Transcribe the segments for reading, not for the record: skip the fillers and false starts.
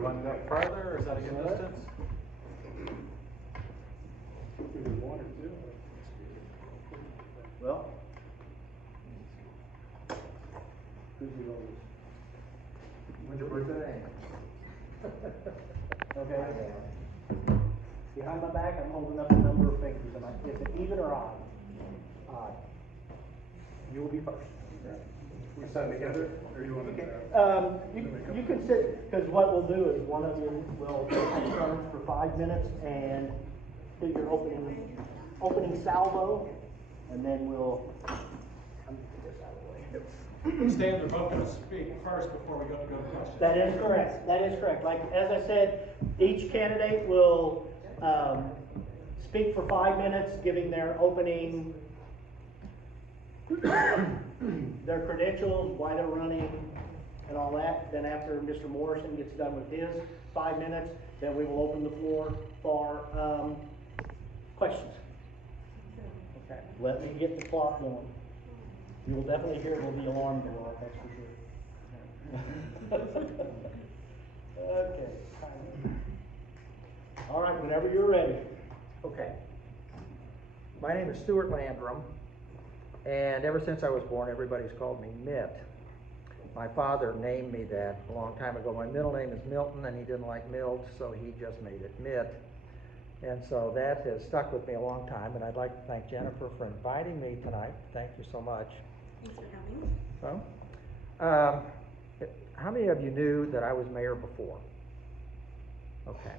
You want to go further, or is that a good distance? Well, when's your birthday? Okay. Behind my back, I'm holding up a number of fingers. Is it even or odd? Odd. You will be first. We stand together, or you want to? You can sit, because what we'll do is one of you will take turns for 5 minutes and do your opening salvo, and then we'll, I'm gonna get this out of the way. Stan, they're both going to speak first before we go to questions. That is correct. That is correct. Like, as I said, each candidate will speak for 5 minutes, giving their opening, their credentials, why they're running, and all that. Then after Mr. Morrison gets done with his 5 minutes, then we will open the floor for questions. Okay. Let me get the clock going. You will definitely hear the alarm go off, that's for sure. Okay. All right, whenever you're ready. Okay. My name is Stuart Landrum, and ever since I was born, everybody's called me Mitt. My father named me that a long time ago. My middle name is Milton, and he didn't like Milt, so he just made it Mitt. And so that has stuck with me a long time, and I'd like to thank Jennifer for inviting me tonight. Thank you so much. Thanks for coming. Well, how many of you knew that I was mayor before? Okay,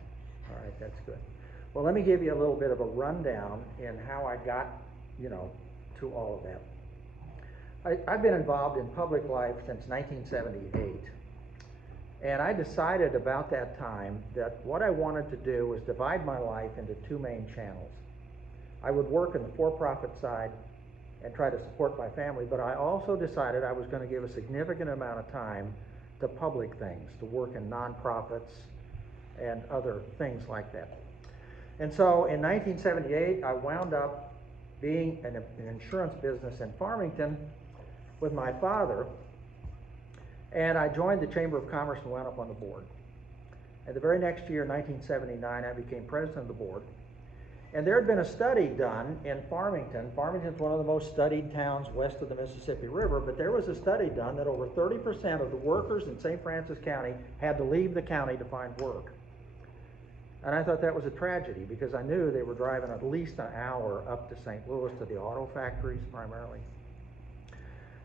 all right, that's good. Well, let me give you a little bit of a rundown in how I got, to all of that. I've been involved in public life since 1978. And I decided about that time that what I wanted to do was divide my life into two main channels. I would work in the for-profit side and try to support my family, but I also decided I was going to give a significant amount of time to public things, to work in nonprofits and other things like that. And so in 1978, I wound up being in an insurance business in Farmington with my father, and I joined the Chamber of Commerce and went up on the board. And the very next year, 1979, I became president of the board. And there had been a study done in Farmington. Farmington's one of the most studied towns west of the Mississippi River, but there was a study done that over 30% of the workers in St. Francis County had to leave the county to find work. And I thought that was a tragedy because I knew they were driving at least an hour up to St. Louis to the auto factories primarily.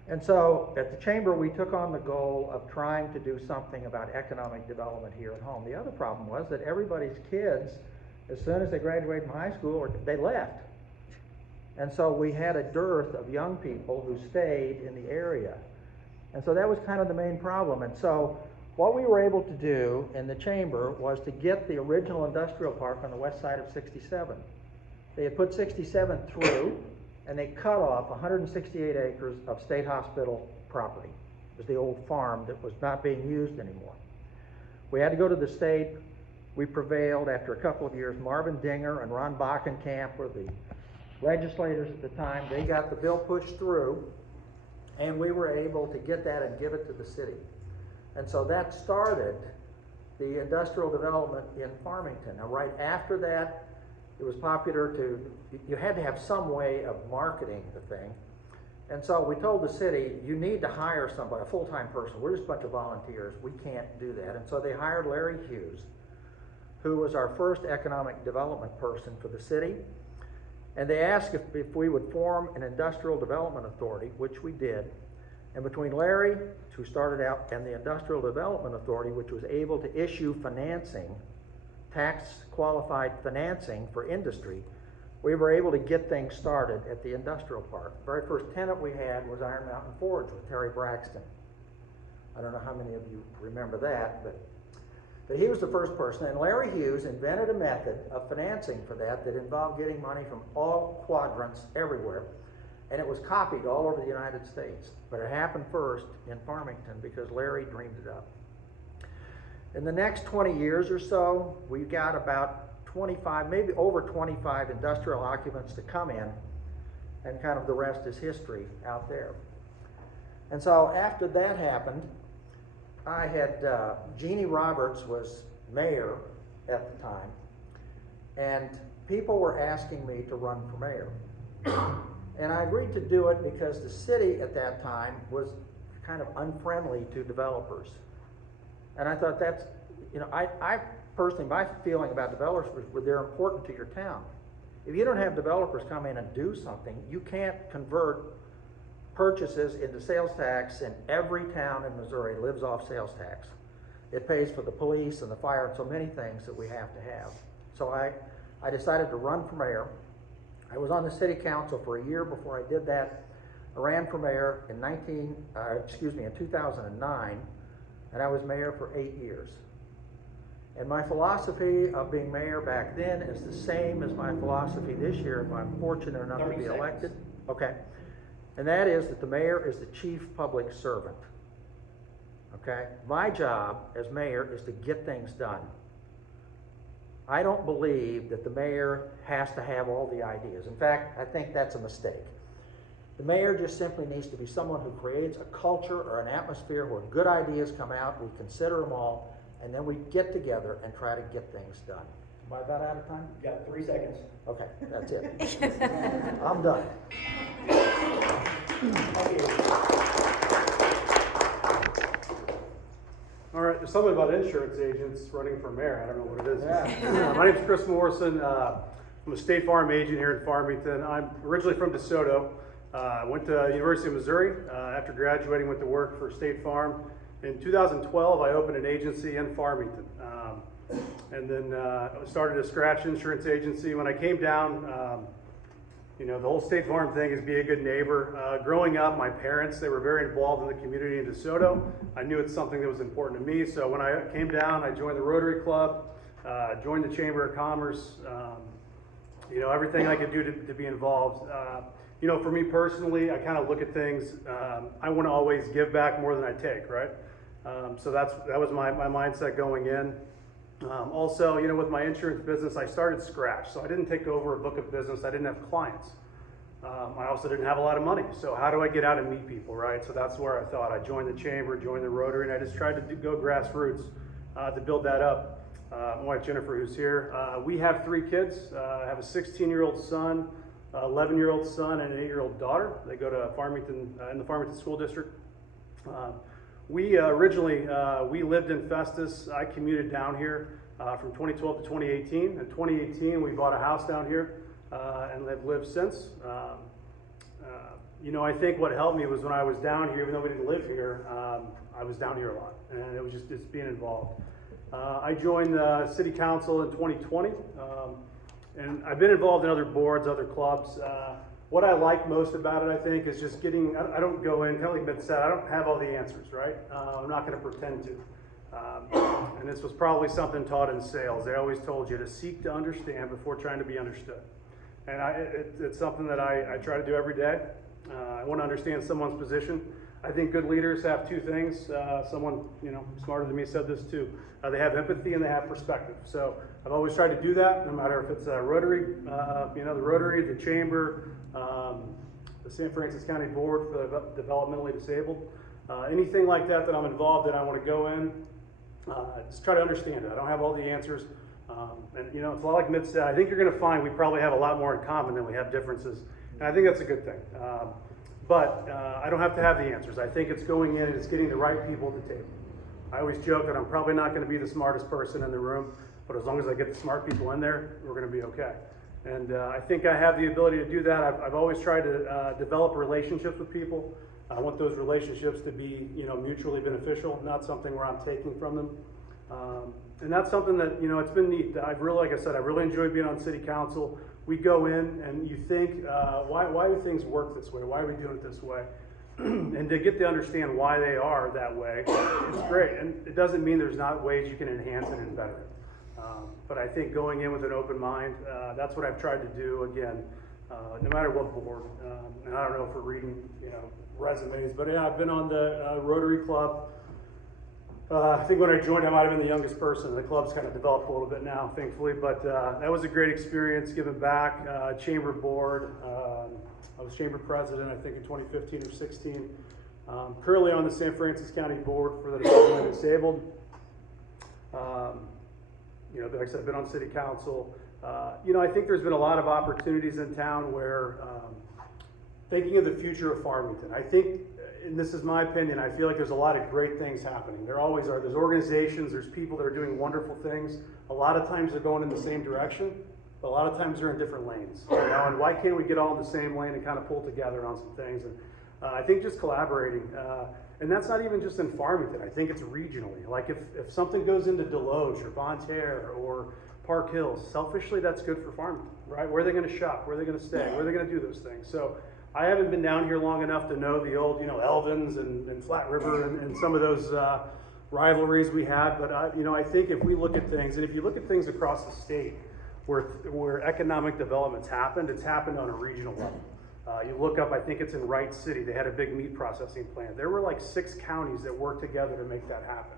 And so at the chamber, we took on the goal of trying to do something about economic development here at home. The other problem was that everybody's kids, as soon as they graduated from high school, they left. And so we had a dearth of young people who stayed in the area. And so that was kind of the main problem. And so what we were able to do in the chamber was to get the original industrial park on the west side of 67. They had put 67 through, and they cut off 168 acres of state hospital property. It was the old farm that was not being used anymore. We had to go to the state. We prevailed after a couple of years. Marvin Dinger and Ron Bockenkamp were the legislators at the time. They got the bill pushed through, and we were able to get that and give it to the city. And so that started the industrial development in Farmington. Now, right after that, it was popular you had to have some way of marketing the thing. And so we told the city, you need to hire somebody, a full-time person. We're just a bunch of volunteers. We can't do that. And so they hired Larry Hughes, who was our first economic development person for the city. And they asked if we would form an industrial development authority, which we did. And between Larry, who started out, and the Industrial Development Authority, which was able to issue financing, tax-qualified financing for industry, we were able to get things started at the industrial park. The very first tenant we had was Iron Mountain Forge with Terry Braxton. I don't know how many of you remember that, but he was the first person. And Larry Hughes invented a method of financing for that involved getting money from all quadrants everywhere. And it was copied all over the United States. But it happened first in Farmington because Larry dreamed it up. In the next 20 years or so, we got about 25, maybe over 25 industrial occupants to come in, and kind of the rest is history out there. And so after that happened, I had, Jeannie Roberts was mayor at the time, and people were asking me to run for mayor. And I agreed to do it because the city at that time was kind of unfriendly to developers. And I thought that's, you know, I personally, my feeling about developers was they're important to your town. If you don't have developers come in and do something, you can't convert purchases into sales tax, and every town in Missouri lives off sales tax. It pays for the police and the fire and so many things that we have to have. So I decided to run for mayor. I was on the city council for a year before I did that. I ran for mayor in 2009, and I was mayor for 8 years. And my philosophy of being mayor back then is the same as my philosophy this year if I'm fortunate enough to be elected. Okay. And that is that the mayor is the chief public servant. Okay? My job as mayor is to get things done. I don't believe that the mayor has to have all the ideas. In fact, I think that's a mistake. The mayor just simply needs to be someone who creates a culture or an atmosphere where good ideas come out, we consider them all, and then we get together and try to get things done. Am I about out of time? You got 3 seconds. Okay, that's it. I'm done. All right, there's something about insurance agents running for mayor. I don't know what it is. Yeah. My name's Chris Morrison. I'm a State Farm agent here in Farmington. I'm originally from DeSoto. I went to University of Missouri. After graduating, went to work for State Farm. In 2012, I opened an agency in Farmington. And then started a scratch insurance agency. When I came down, you know, the whole State Farm thing is be a good neighbor. Growing up, my parents, they were very involved in the community in DeSoto. I knew it's something that was important to me. So when I came down, I joined the Rotary Club, joined the Chamber of Commerce, you know, everything I could do to be involved. You know, for me personally, I kind of look at things, I want to always give back more than I take, right? So that was my mindset going in. Also, you know, with my insurance business, I started scratch. So I didn't take over a book of business. I didn't have clients. I also didn't have a lot of money. So how do I get out and meet people, right? So that's where I thought I joined the chamber, joined the Rotary, and I just tried to go grassroots to build that up. My wife Jennifer, who's here, we have 3 kids. I have a 16-year-old son, 11-year-old son, and an 8-year-old daughter. They go to Farmington, in the Farmington School District. We originally, we lived in Festus. I commuted down here from 2012 to 2018. In 2018, we bought a house down here and have lived since. You know, I think what helped me was when I was down here, even though we didn't live here, I was down here a lot, and it was just being involved. I joined the City Council in 2020, and I've been involved in other boards, other clubs. What I like most about it, I think, is just getting, I don't go in, kind of like Ben said, I don't have all the answers, right? I'm not going to pretend to. And this was probably something taught in sales. They always told you to seek to understand before trying to be understood. And it's something that I try to do every day. I want to understand someone's position. I think good leaders have 2 things. Someone, you know, smarter than me said this too. They have empathy and they have perspective. So I've always tried to do that, no matter if it's a Rotary, you know, the Rotary, the Chamber, the St. Francis County Board for the Developmentally Disabled. Anything like that I'm involved in, I want to go in, just try to understand it. I don't have all the answers. And you know, it's a lot like Mitch said, I think you're going to find we probably have a lot more in common than we have differences. And I think that's a good thing. But I don't have to have the answers. I think it's going in and it's getting the right people at the table. I always joke that I'm probably not going to be the smartest person in the room, but as long as I get the smart people in there, we're going to be okay. And I think I have the ability to do that. I've always tried to develop relationships with people. I want those relationships to be, you know, mutually beneficial, not something where I'm taking from them. And that's something that, you know, it's been neat. I've really, like I said, I really enjoyed being on City Council. We go in and you think, why do things work this way? Why are we doing it this way? And to get to understand why they are that way, it's great. And it doesn't mean there's not ways you can enhance it and better it. But I think going in with an open mind, that's what I've tried to do, again, no matter what board. And I don't know if we're reading, you know, resumes, but yeah, I've been on the Rotary Club. I think when I joined, I might have been the youngest person. The club's kind of developed a little bit now, thankfully, but that was a great experience, giving back. Chamber board, I was chamber president, I think in 2015 or 16. Currently on the San Francisco County Board for the Development of Disabled. Like I said, I've been on city council. I think there's been a lot of opportunities in town where, thinking of the future of Farmington, I think, and this is my opinion, I feel like there's a lot of great things happening. There always are. There's organizations, there's people that are doing wonderful things. A lot of times they're going in the same direction, but a lot of times they're in different lanes. And why can't we get all in the same lane and kind of pull together on some things? And I think just collaborating, and that's not even just in Farmington. I think it's regionally. Like if something goes into Deloge or Bonne Terre or Park Hills, selfishly that's good for Farmington, right? Where are they going to shop? Where are they going to stay? Where are they going to do those things? So I haven't been down here long enough to know the old, Elvins and Flat River and some of those rivalries we had. But I think if we look at things, and if you look at things across the state where economic development's happened, it's happened on a regional level. You look up, I think it's in Wright City, they had a big meat processing plant. There were like 6 counties that worked together to make that happen.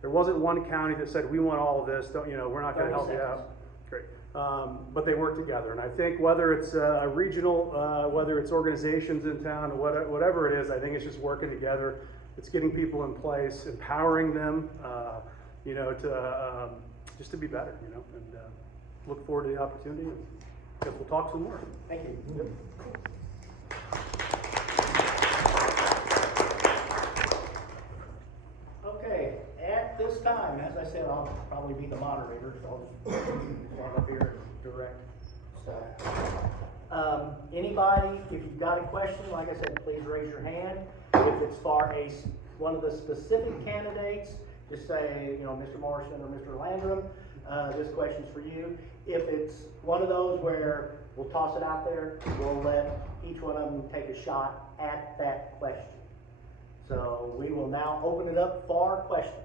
There wasn't one county that said, we want all of this, we're not gonna help you out. Great. But they work together. And I think whether it's a regional, whether it's organizations in town, or whatever it is, I think it's just working together. It's getting people in place, empowering them, to just to be better, and look forward to the opportunity. And I guess we'll talk some more. Thank you. Yep. Okay, at this time, as I said, I'll probably be the moderator, so I'll just walk up here and direct stuff. Anybody, if you've got a question, like I said, please raise your hand. If it's for one of the specific candidates, just say, Mr. Morrison or Mr. Landrum, this question's for you. If it's one of those where we'll toss it out there, we'll let each one of them take a shot at that question. So we will now open it up for questions.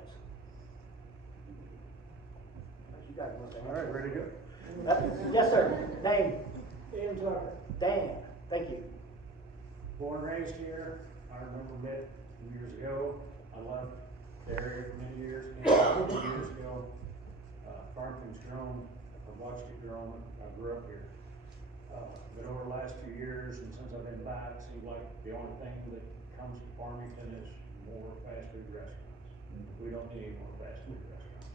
You guys want to All right, ready to go? Yes, sir. Name? Dan Tucker, Dan. Thank you. born and raised here. I remember met years ago. I left the area for many years. Came back a few years ago. Farmington's grown. I've watched it grow. I grew up here. But over the last few years, and since I've been back, it seems like the only thing that comes to Farmington is more fast food restaurants. We don't need any more fast food restaurants.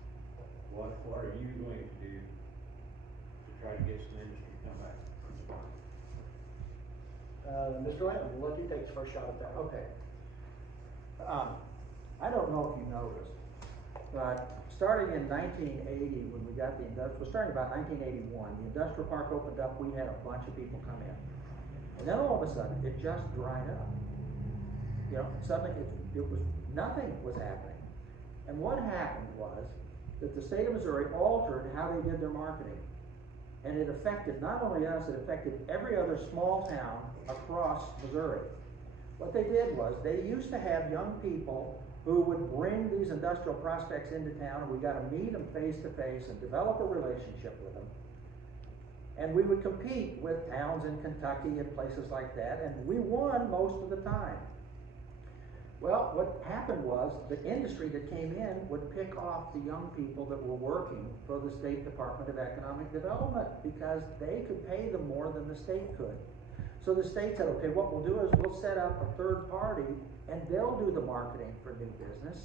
What are you going to do to try to get some industry to come back? Mr. Landrum, we'll let you take the first shot at that. Okay. I don't know if you noticed, but starting in 1980, when we got the industrial, starting about 1981, the industrial park opened up, we had a bunch of people come in. And then all of a sudden, it just dried up. Suddenly it was, nothing was happening. And what happened was that the state of Missouri altered how they did their marketing. And it affected not only us, it affected every other small town across Missouri. What they did was, they used to have young people who would bring these industrial prospects into town, and we got to meet them face to face and develop a relationship with them. And we would compete with towns in Kentucky and places like that, and we won most of the time. Well, what happened was, the industry that came in would pick off the young people that were working for the State Department of Economic Development, because they could pay them more than the state could. So the state said, okay, what we'll do is we'll set up a third party, and they'll do the marketing for new business,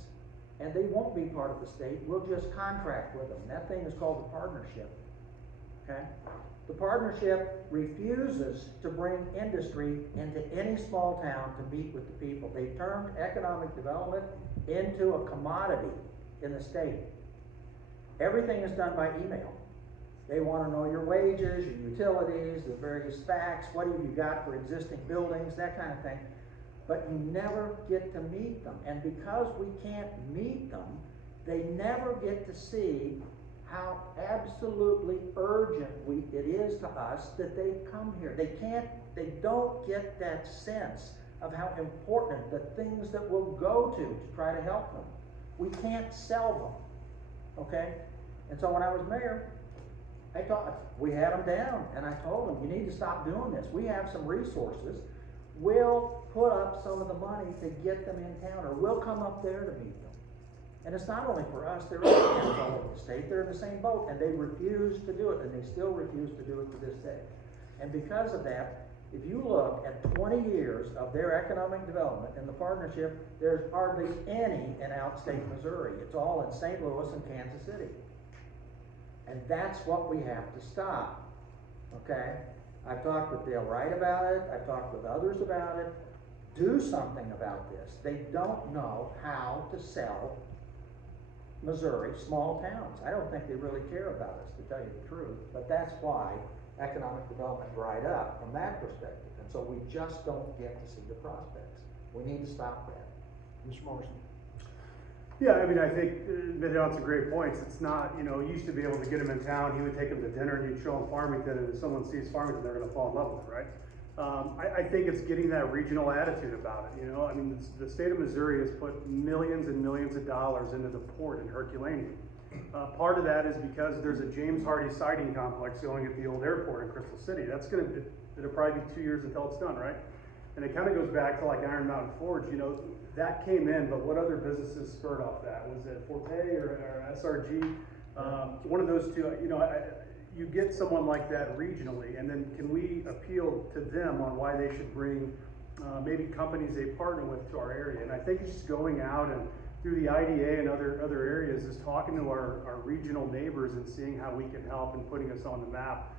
and they won't be part of the state. We'll just contract with them. That thing is called a partnership. Okay? The partnership refuses to bring industry into any small town to meet with the people. They turned economic development into a commodity in the state. Everything is done by email. They want to know your wages, your utilities, the various facts, what have you got for existing buildings, that kind of thing. But you never get to meet them. And because we can't meet them, they never get to see how absolutely urgent it is to us that they come here. They don't get that sense of how important the things that we'll go to try to help them. We can't sell them, okay? And so when I was mayor, we had them down, and I told them, you need to stop doing this. We have some resources. We'll put up some of the money to get them in town, or we'll come up there to meet them. And it's not only for us, there are other towns all over the state, they're in the same boat, and they refuse to do it, and they still refuse to do it to this day. And because of that, If you look at 20 years of their economic development in the partnership, there's hardly any in outstate Missouri. It's all in St. Louis and Kansas City. And that's what we have to stop, okay? I've talked with Dale Wright about it. I've talked with others about it. Do something about this. They don't know how to sell Missouri, small towns. I don't think they really care about us, to tell you the truth, but that's why economic development dried up from that perspective. And so we just don't get to see the prospects. We need to stop that. Mr. Morrison? Yeah, I mean, I think that hit on some great points. It's not, you know, you used to be able to get him in town, he would take him to dinner, and you'd show him Farmington, and if someone sees Farmington, they're gonna fall in love with it, right? I think it's getting that regional attitude about it, you know? I mean, the state of Missouri has put millions and millions of dollars into the port in Herculaneum. Part of that is because there's a James Hardy siding complex going at the old airport in Crystal City. It'll probably be 2 years until it's done, right? And it kind of goes back to like Iron Mountain Forge, you know, that came in, but what other businesses spurred off that? Was it Forte or SRG? One of those two, you know, you get someone like that regionally, and then can we appeal to them on why they should bring maybe companies they partner with to our area? And I think it's just going out and through the IDA and other areas is talking to our regional neighbors and seeing how we can help and putting us on the map.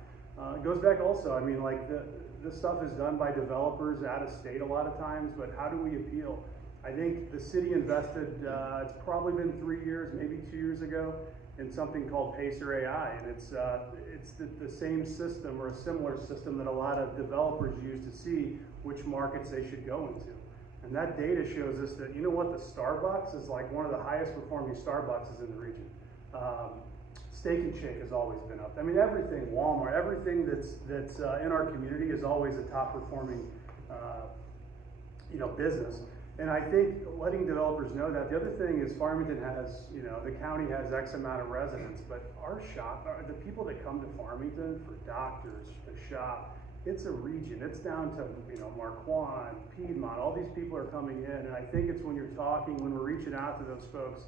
It goes back also, I mean, like this stuff is done by developers out of state a lot of times, but how do we appeal? I think the city invested, it's probably been 3 years, maybe 2 years ago, in something called Pacer AI, and it's the same system or a similar system that a lot of developers use to see which markets they should go into. And that data shows us that, you know what, the Starbucks is like one of the highest performing Starbucks in the region. Steak and Shake has always been up. I mean, everything, Walmart, everything that's in our community is always a top performing, you know, business. And I think letting developers know that. The other thing is Farmington has, you know, the county has X amount of residents, but the people that come to Farmington for doctors, to shop, it's a region. It's down to, you know, Marquand, Piedmont, all these people are coming in. And I think it's when you're talking, when we're reaching out to those folks,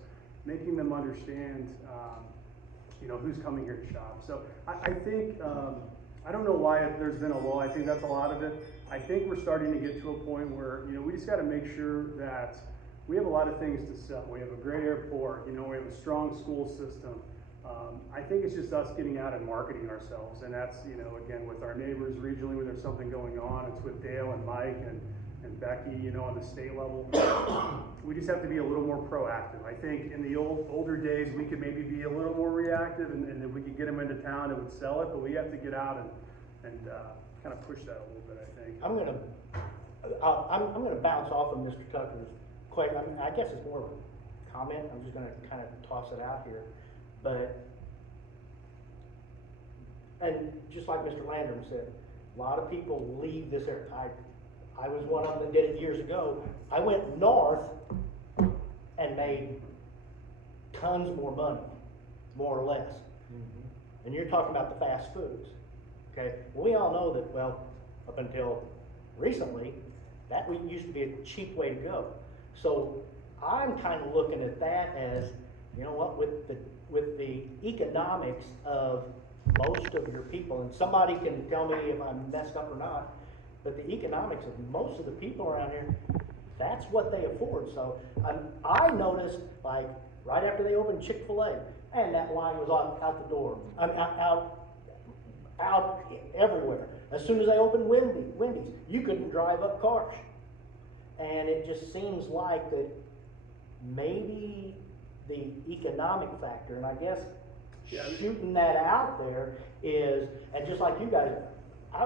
making them understand, you know, who's coming here to shop. So I think, I don't know why there's been a lull. I think that's a lot of it. I think we're starting to get to a point where, you know, we just got to make sure that we have a lot of things to sell. We have a great airport, you know, we have a strong school system. I think it's just us getting out and marketing ourselves. And that's, you know, again, with our neighbors regionally, when there's something going on, it's with Dale and Mike and Becky, you know, on the state level. We just have to be a little more proactive. I think in the older days, we could maybe be a little more reactive, and if we could get them into town, it would sell it, but we have to get out and kind of push that a little bit, I think. I'm gonna bounce off of Mr. Tucker's question. I mean, I guess it's more of a comment. I'm just gonna kind of toss it out here. But, and just like Mr. Landrum said, a lot of people leave this area. I was one of them that did it years ago. I went north and made tons more money, more or less. Mm-hmm. And you're talking about the fast foods, okay? Well, we all know that, well, up until recently, that used to be a cheap way to go. So I'm kind of looking at that as, you know what, with the economics of most of your people, and somebody can tell me if I'm messed up or not, but the economics of most of the people around here, that's what they afford. So I noticed, like, right after they opened Chick-fil-A, and that line was out the door. Out everywhere. As soon as they opened Wendy's, you couldn't drive up cars. And it just seems like that maybe the economic factor, and I guess shooting that out there is, and just like you guys,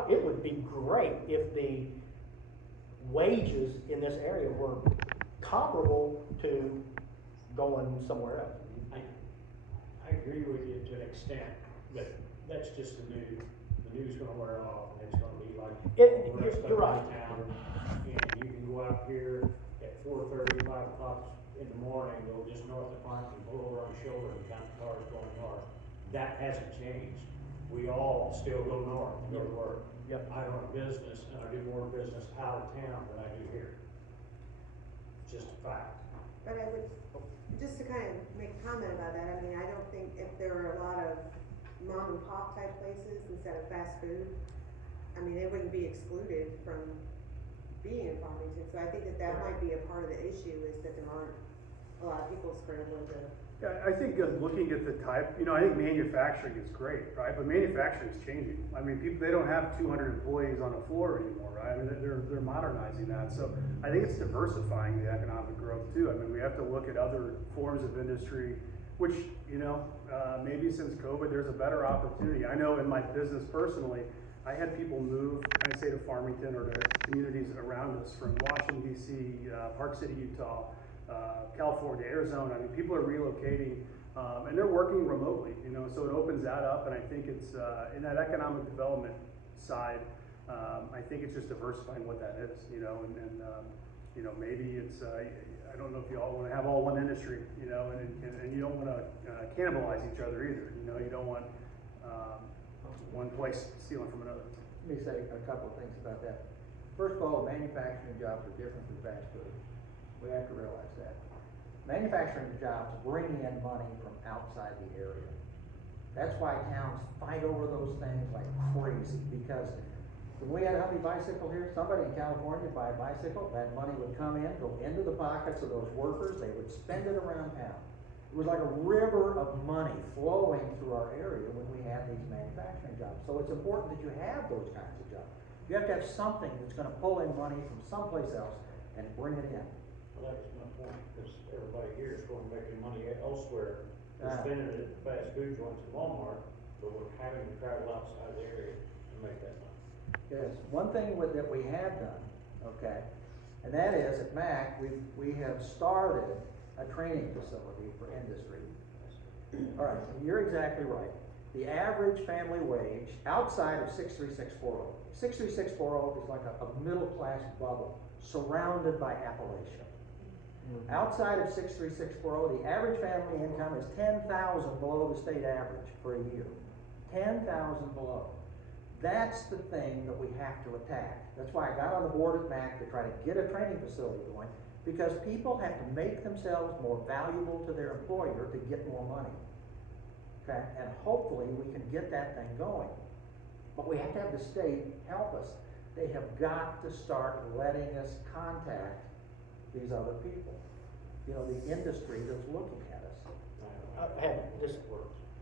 it would be great if the wages in this area were comparable to going somewhere else. I agree with you to an extent, but that's just the news. The news is gonna wear off, and it's gonna be like the rest of you're right. town. And you can go out here at 4:30, 5 o'clock in the morning, go just north of Farmington, pull over on the shoulder and count the cars going north. That hasn't changed. We all still go north and go to work. Yep. I run a business, and I do more business out of town than I do here. It's just a fact. But I would, just to kind of make a comment about that, I mean, I don't think if there were a lot of mom and pop type places instead of fast food, I mean, they wouldn't be excluded from being in Farmington, so I think that that might be a part of the issue, is that there aren't a lot of people scrambling to. Yeah, I think looking at the type, I think manufacturing is great, right? But manufacturing is changing. I mean, people, they don't have 200 employees on a floor anymore, right? I mean, they're modernizing that. So I think it's diversifying the economic growth too. I mean, we have to look at other forms of industry, which, maybe since COVID, there's a better opportunity. I know in my business personally, I had people move, I'd say, to Farmington or to communities around us from Washington, D.C., Park City, Utah, California, Arizona. I mean, people are relocating, and they're working remotely, so it opens that up, and I think it's, in that economic development side, I think it's just diversifying what that is, and maybe it's, I don't know if you all want to have all one industry, and you don't want to cannibalize each other either, you don't want one place stealing from another. Let me say a couple of things about that. First of all, manufacturing jobs are different from fast food. We have to realize that. Manufacturing jobs bring in money from outside the area. That's why towns fight over those things like crazy, because when we had a Humvee bicycle here, somebody in California would buy a bicycle, that money would come in, go into the pockets of those workers, they would spend it around town. It was like a river of money flowing through our area when we had these manufacturing jobs. So it's important that you have those kinds of jobs. You have to have something that's going to pull in money from someplace else and bring it in. Well, that's my point, because everybody here is going making money elsewhere. We're spending it at the fast food joints at Walmart, but we're having to travel outside the area to make that money. Yes, one thing that we have done, okay, and that is at MAC, we have started a training facility for industry. All right, you're exactly right. The average family wage outside of 63640, 63640 is like a middle class bubble surrounded by Appalachia. Outside of 63640, the average family income is 10,000 below the state average for a year. 10,000 below. That's the thing that we have to attack. That's why I got on the board at MAC to try to get a training facility going, because people have to make themselves more valuable to their employer to get more money. Okay? And hopefully we can get that thing going. But we have to have the state help us. They have got to start letting us contact these other people. The industry that's looking at us. I have just,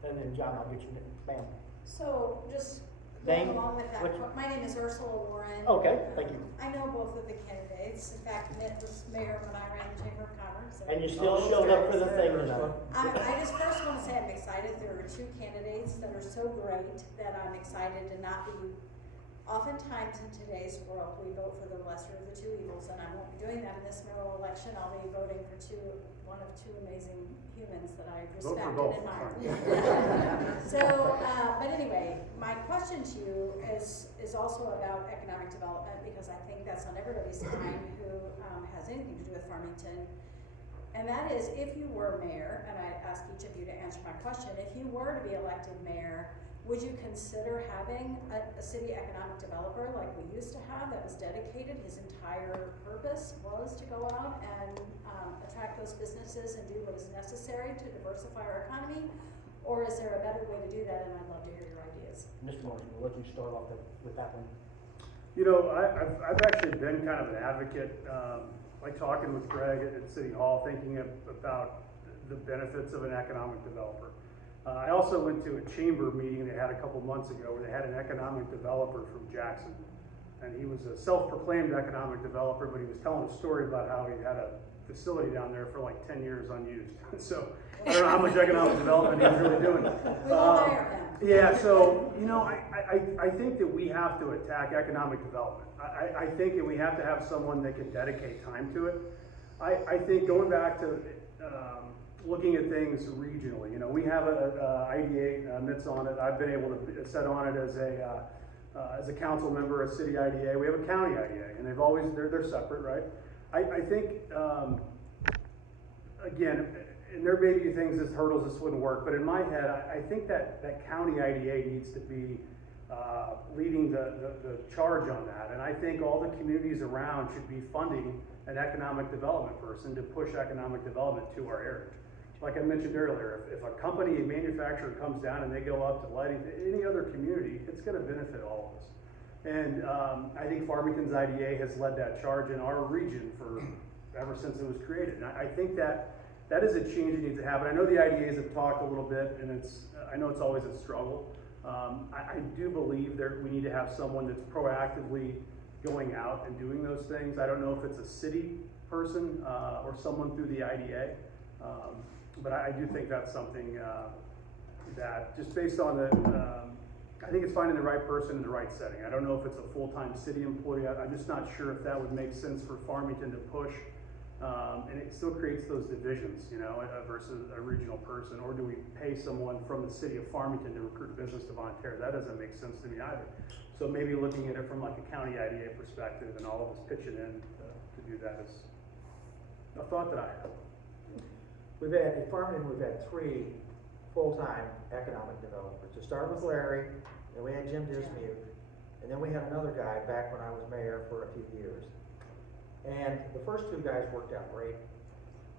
and then John, I'll get you, ma'am. So, just Name? going along with that, Which- my name is Ursula Warren. Okay, thank you. I know both of the candidates. In fact, Mitt was mayor when I ran the Chamber of Commerce. And you still showed up for the thing tonight. I just first want to say I'm excited. There are two candidates that are so great that I'm excited to not be. Oftentimes in today's world, we vote for the lesser of the two evils, and I won't be doing that in this mayoral election. I'll be voting for one of two amazing humans that I Vote respect for both. and admire. So, but anyway, my question to you is also about economic development, because I think that's on everybody's mind who has anything to do with Farmington. And that is, if you were mayor, and I ask each of you to answer my question, if you were to be elected mayor, would you consider having a city economic developer like we used to have that was dedicated? His entire purpose was to go out and attract those businesses and do what is necessary to diversify our economy? Or is there a better way to do that? And I'd love to hear your ideas. Mr. Morrison, we'll let you start off with that one. I've actually been kind of an advocate, like talking with Greg at City Hall, thinking about the benefits of an economic developer. I also went to a chamber meeting they had a couple months ago where they had an economic developer from Jackson. And he was a self-proclaimed economic developer, but he was telling a story about how he had a facility down there for like 10 years unused. So I don't know how much economic development he was really doing. We'll hire him. Yeah, so, I think that we have to attack economic development. I think that we have to have someone that can dedicate time to it. I think going back to looking at things regionally, we have a IDA, Mitt's on it. I've been able to sit on it as a council member, a city IDA. We have a county IDA, and they're separate, right? I think, again, and there may be things as hurdles this wouldn't work, but in my head, I think that county IDA needs to be leading the charge on that. And I think all the communities around should be funding an economic development person to push economic development to our area. Like I mentioned earlier, if a company, a manufacturer comes down and they go up to lighting, any other community, it's going to benefit all of us. And I think Farmington's IDA has led that charge in our region ever since it was created. And I think that is a change that needs to happen. I know the IDAs have talked a little bit, and I know it's always a struggle. I do believe we need to have someone that's proactively going out and doing those things. I don't know if it's a city person or someone through the IDA, but I do think that's something that, just based on I think it's finding the right person in the right setting. I don't know if it's a full-time city employee. I'm just not sure if that would make sense for Farmington to push. And it still creates those divisions, versus a regional person. Or do we pay someone from the city of Farmington to recruit business to volunteer? That doesn't make sense to me either. So maybe looking at it from like a county IDA perspective and all of us pitching in to do that is a thought that I have. At Farmington, we've had 3 full-time economic developers. To start with Larry, then we had Jim Dismute, and then we had another guy back when I was mayor for a few years. And the first 2 guys worked out great,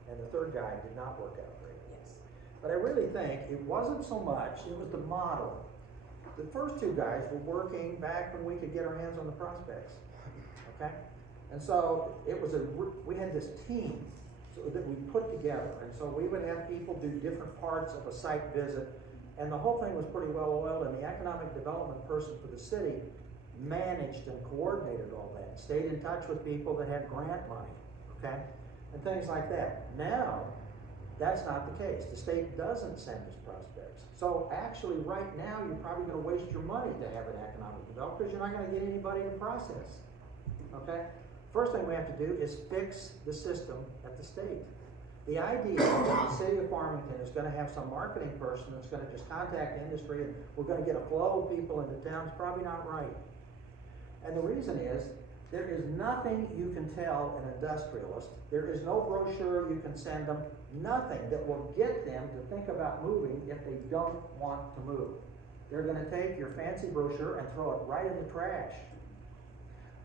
and the third guy did not work out great. Yes. But I really think it wasn't so much, it was the model. The first 2 guys were working back when we could get our hands on the prospects, okay? And so we had this team that we put together, and so we would have people do different parts of a site visit, and the whole thing was pretty well oiled, and the economic development person for the city managed and coordinated all that, stayed in touch with people that had grant money, okay, and things like that. Now, that's not the case. The state doesn't send us prospects. So actually, right now, you're probably going to waste your money to have an economic developer because you're not going to get anybody in the process, okay? First thing we have to do is fix the system at the state. The idea that the city of Farmington is going to have some marketing person that's going to just contact industry and we're going to get a flow of people into town is probably not right. And the reason is, there is nothing you can tell an industrialist, there is no brochure you can send them, nothing that will get them to think about moving if they don't want to move. They're going to take your fancy brochure and throw it right in the trash.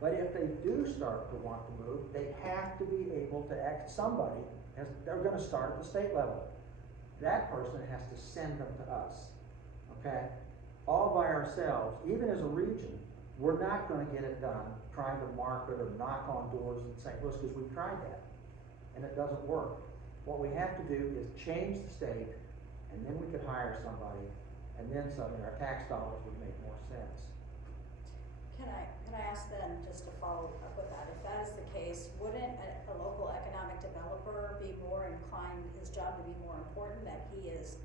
But if they do start to want to move, they have to be able to act. They're going to start at the state level. That person has to send them to us, okay? All by ourselves, even as a region, we're not going to get it done trying to market or knock on doors in St. Louis because we've tried that, and it doesn't work. What we have to do is change the state, and then we could hire somebody, and then suddenly our tax dollars would make more sense. Can I ask then, just to follow up with that, if that is the case, wouldn't a local economic developer be more inclined, his job to be more important, that he is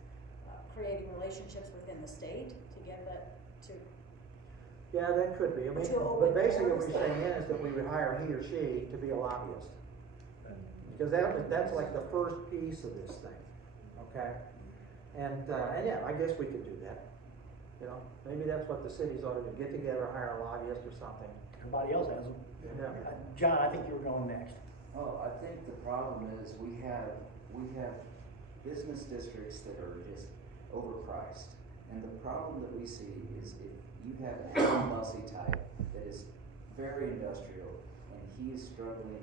creating relationships within the state to get that to? Yeah, that could be. I mean, but basically what we're saying is that we would hire he or she to be a lobbyist. Because that's like the first piece of this thing, okay? And yeah, I guess we could do that. Maybe that's what the cities ought to do, get together, hire a lobbyist or something. Everybody else has them. Yeah. John, I think you were going next. Oh, I think the problem is we have business districts that are just overpriced. And the problem that we see is if you have an Alan Bussey type that is very industrial and he is struggling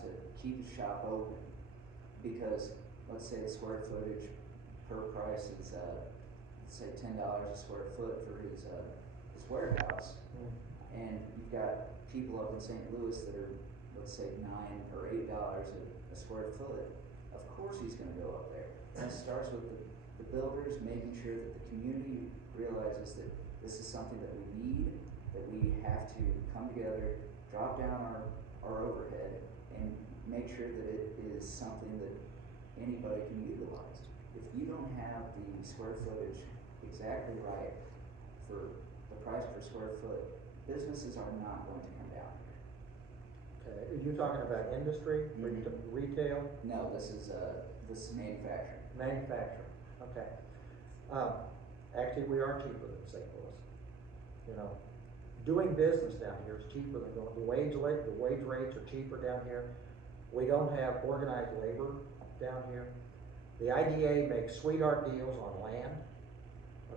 to keep his shop open because, let's say, the square footage per price is say $10 a square foot for his warehouse, and you've got people up in St. Louis that are, let's say, $9 or $8 a square foot. Of course he's going to go up there. And it starts with the builders making sure that the community realizes that this is something that we need, that we have to come together, drop down our overhead, and make sure that it is something that anybody can utilize. If you don't have the square footage exactly right for the price per square foot, businesses are not going to come down here. Okay, are you talking about industry, retail? No, this is manufacturing. Manufacturing, okay. Actually, we are cheaper than St. Louis. Doing business down here is cheaper than going, the wage rates are cheaper down here. We don't have organized labor down here. The IDA makes sweetheart deals on land.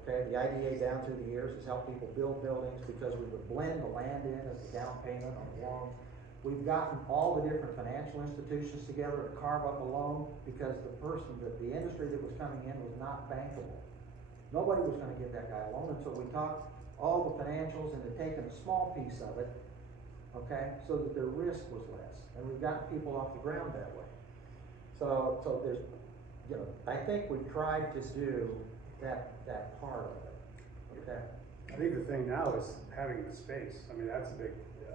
Okay, the IDA down through the years has helped people build buildings because we would blend the land in as a down payment on the loan. We've gotten all the different financial institutions together to carve up a loan because the industry that was coming in was not bankable. Nobody was gonna give that guy a loan until we talked all the financials into taking a small piece of it, okay, so that their risk was less. And we've gotten people off the ground that way. So there's, you know, I think we've tried to do that part of it, okay? I think the thing now is having the space. I mean, that's a big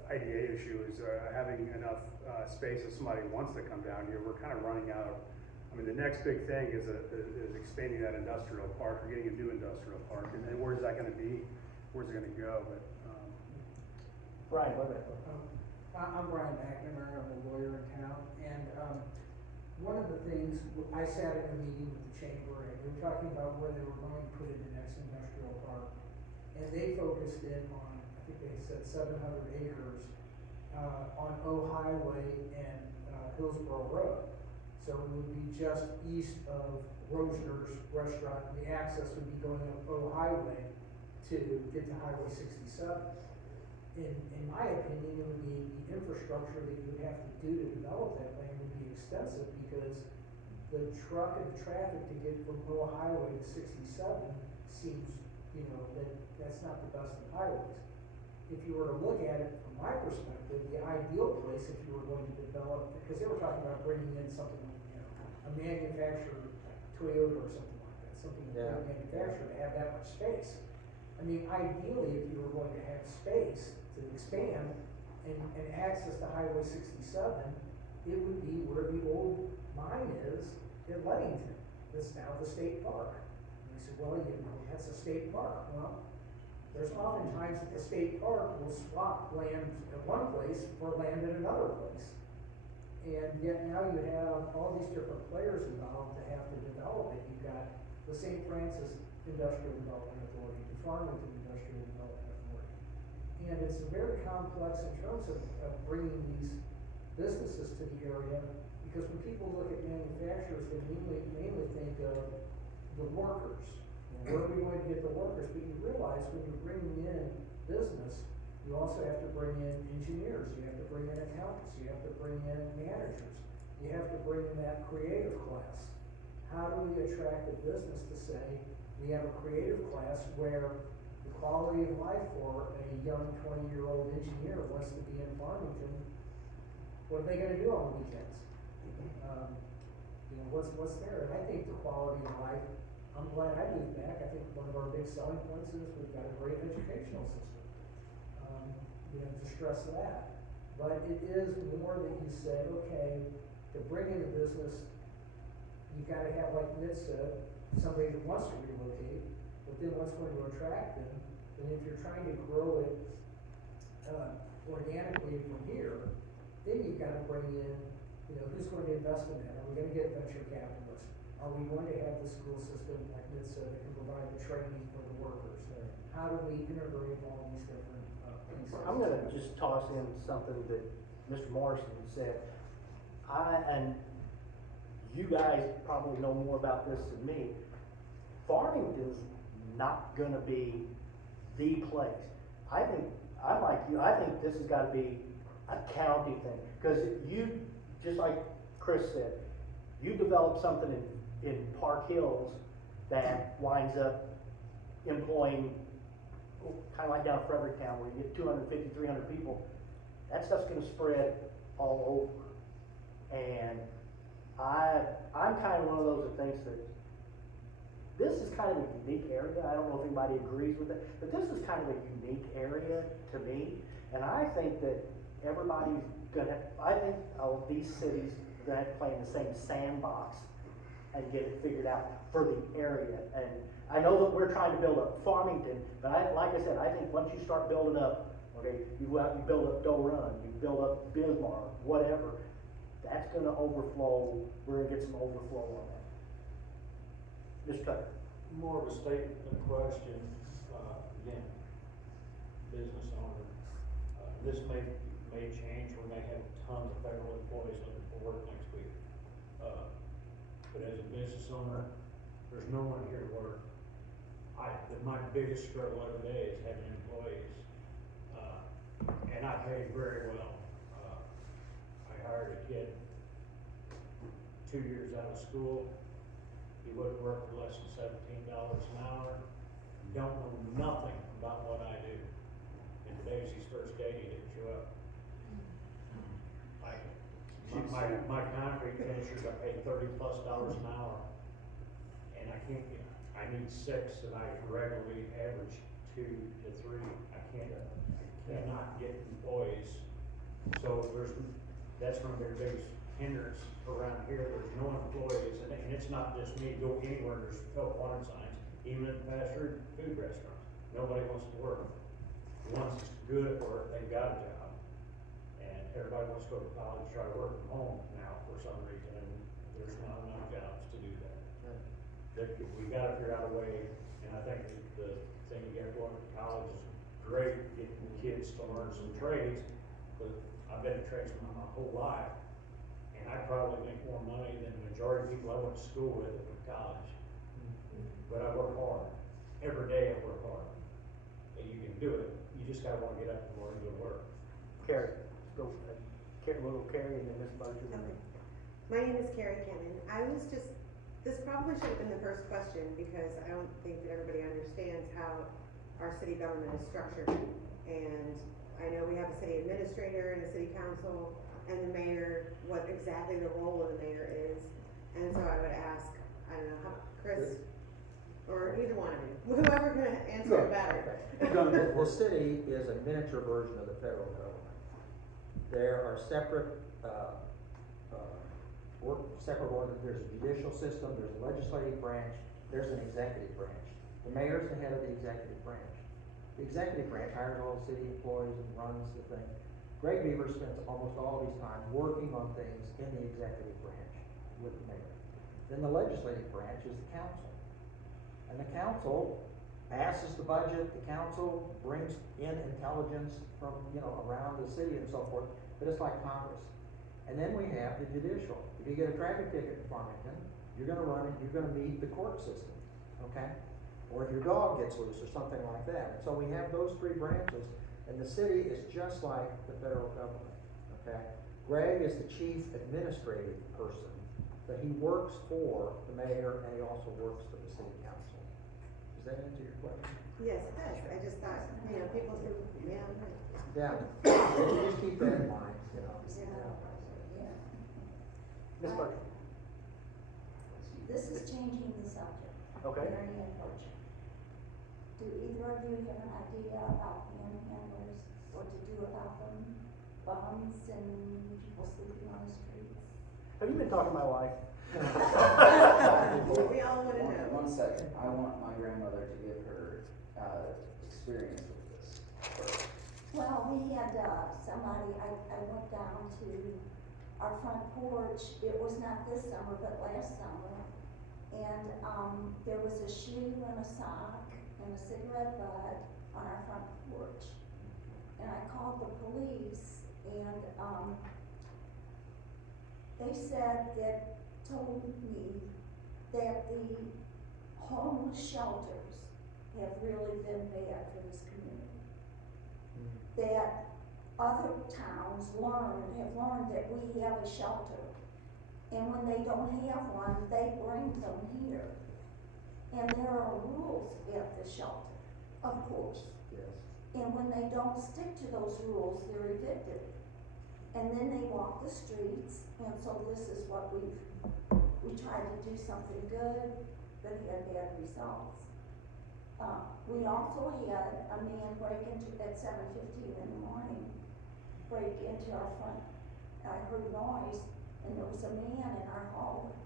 IDA issue, is having enough space if somebody wants to come down here. We're kind of running out. I mean, the next big thing is expanding that industrial park, or getting a new industrial park, and where's that gonna be? Where's it gonna go? But, Brian, what about? I'm Brian McNamara, I'm a lawyer in town, and, one of the things, I sat in a meeting with the chamber, and we were talking about where they were going to put in the next industrial park. And they focused in on, I think they said 700 acres, on O Highway and, Hillsborough Road. So it would be just east of Rosner's restaurant, and the access would be going up O Highway to get to Highway 67. In my opinion, it would be the infrastructure that you would have to do to develop that land would be extensive, because the truck and the traffic to get from O Highway to 67 seems, you know, that's not the best of highways. If you were to look at it from my perspective, the ideal place, if you were going to develop, because they were talking about bringing in something, you know, a manufacturer, Toyota or something like that, something that would manufacture to have that much space. I mean, ideally, if you were going to have space to expand and access to Highway 67, it would be where the old mine is in Leadington. That's now the state park. And they said, well, you know, that's a state park. Well, there's oftentimes that the state park will swap land at one place for land at another place. And yet now you have all these different players involved to have to develop it. You've got the St. Francis Industrial Development Authority, the Farmington Industrial Development Authority. And it's very complex in terms of bringing these businesses to the area, because when people look at manufacturers, they mainly think of the workers. Where are we going to get the workers? But you realize when you're bringing in business, you also have to bring in engineers, you have to bring in accountants, you have to bring in managers, you have to bring in that creative class. How do we attract a business to say, we have a creative class where the quality of life for a young 20-year-old engineer wants to be in Farmington? What are they gonna do on the weekends? You know, what's there? And I think the quality of life, I'm glad I moved back. I think one of our big selling points is we've got a great educational system. You know, to stress that. But it is more that you say, okay, to bring in a business, you've gotta have, like Nit said, somebody that wants to relocate, but then what's going to attract them. And if you're trying to grow it organically from here, then you've got to bring in, you know, who's going to invest in that? Are we going to get venture capitalists? Are we going to have the school system, like Nit said, that can provide the training for the workers? How do we integrate all these different pieces? I'm gonna just toss in something that Mr. Morrison said. And you guys probably know more about this than me. Farmington's not gonna be the place. I'm like you, I think this has gotta be a county thing. Cause you, just like Chris said, you develop something in Park Hills that winds up employing, kind of like down Fredericktown where you get 250, 300 people, that stuff's gonna spread all over. And I'm kind of one of those that thinks that this is kind of a unique area. I don't know if anybody agrees with it, but this is kind of a unique area to me. And I think that everybody's gonna, I think all of these cities are gonna have to play in the same sandbox and get it figured out for the area. And I know that we're trying to build up Farmington, but like I said, I think once you start building up, okay, you go out, you build up Doe Run, you build up Bismarck, whatever, that's gonna overflow, we're gonna get some overflow on that. Mr. Tucker. More of a statement than a question, again, business owner. This may change, we may have tons of federal employees looking for work next week. But as a business owner, there's no one here to work. My biggest struggle every day is having employees, and I pay very well. I hired a kid 2 years out of school. He wouldn't work for less than $17 an hour. don't know nothing about what I do. And today's his first day, he didn't show up. My concrete finishers, I pay $30+ an hour, and I can't get, I need 6, and I regularly average 2 to 3. I cannot get employees. So that's one of their biggest hindrance around here. There's no employees, and it's not just me. Go anywhere, there's help wanted signs, even at the fast food restaurants. Nobody wants to work. The ones that's good at work, they've got a job. And everybody wants to go to college, try to work from home now for some reason, and there's not enough jobs to do that. We gotta figure out a way, and I think the thing you got going to college is great, getting kids to learn some trades, but I've been a tradesman my whole life, and I probably make more money than the majority of people I went to school with at college. But I work hard. Every day I work hard. And you can do it. You just gotta wanna get up in the morning and go to work. Carrie, go, we'll go Carrie and then Ms. Mosher. Okay. My name is Carrie Cannon. This probably should have been the first question because I don't think that everybody understands how our city government is structured. And I know we have a city administrator and a city council and the mayor, what exactly the role of the mayor is. And so I would ask, I don't know, Chris, or either one of you, whoever can answer it better. The city is a miniature version of the federal government. There are separate there's a judicial system, there's a legislative branch, there's an executive branch. The mayor's the head of the executive branch. The executive branch hires all the city employees and runs the thing. Greg Beaver spends almost all of his time working on things in the executive branch with the mayor. Then the legislative branch is the council. And the council passes the budget, the council brings in intelligence from, around the city and so forth, but it's like Congress. And then we have the judicial. If you get a traffic ticket in Farmington, you're gonna meet the court system, okay? Or if your dog gets loose or something like that. And so we have those 3 branches, and the city is just like the federal government, okay? Greg is the chief administrative person, but he works for the mayor and he also works for the city council. Does that answer your question? Yes, it does. I just thought, people who, Yeah, you just keep that in mind, Ms. Mosher. This is changing the subject. Okay. Very unfortunate. Do either of you have an idea about panhandlers, what to do about them, bums and people sleeping on the streets? Have you been talking to my wife? we all want to know. One second, I want my grandmother to give her experience with this first. Well, we had somebody, I went down to our front porch. It was not this summer, but last summer. And there was a shoe and a sock and a cigarette butt on our front porch. And I called the police, and they told me that the homeless shelters have really been bad for this community. That other towns have learned that we have a shelter. And when they don't have one, they bring them here. And there are rules at the shelter, of course. Yes. And when they don't stick to those rules, they're evicted. And then they walk the streets, and so this is what we tried to do something good, but had bad results. We also had a man break into, at 7:15 in the morning, break into our front. I heard noise, and there was a man in our hallway.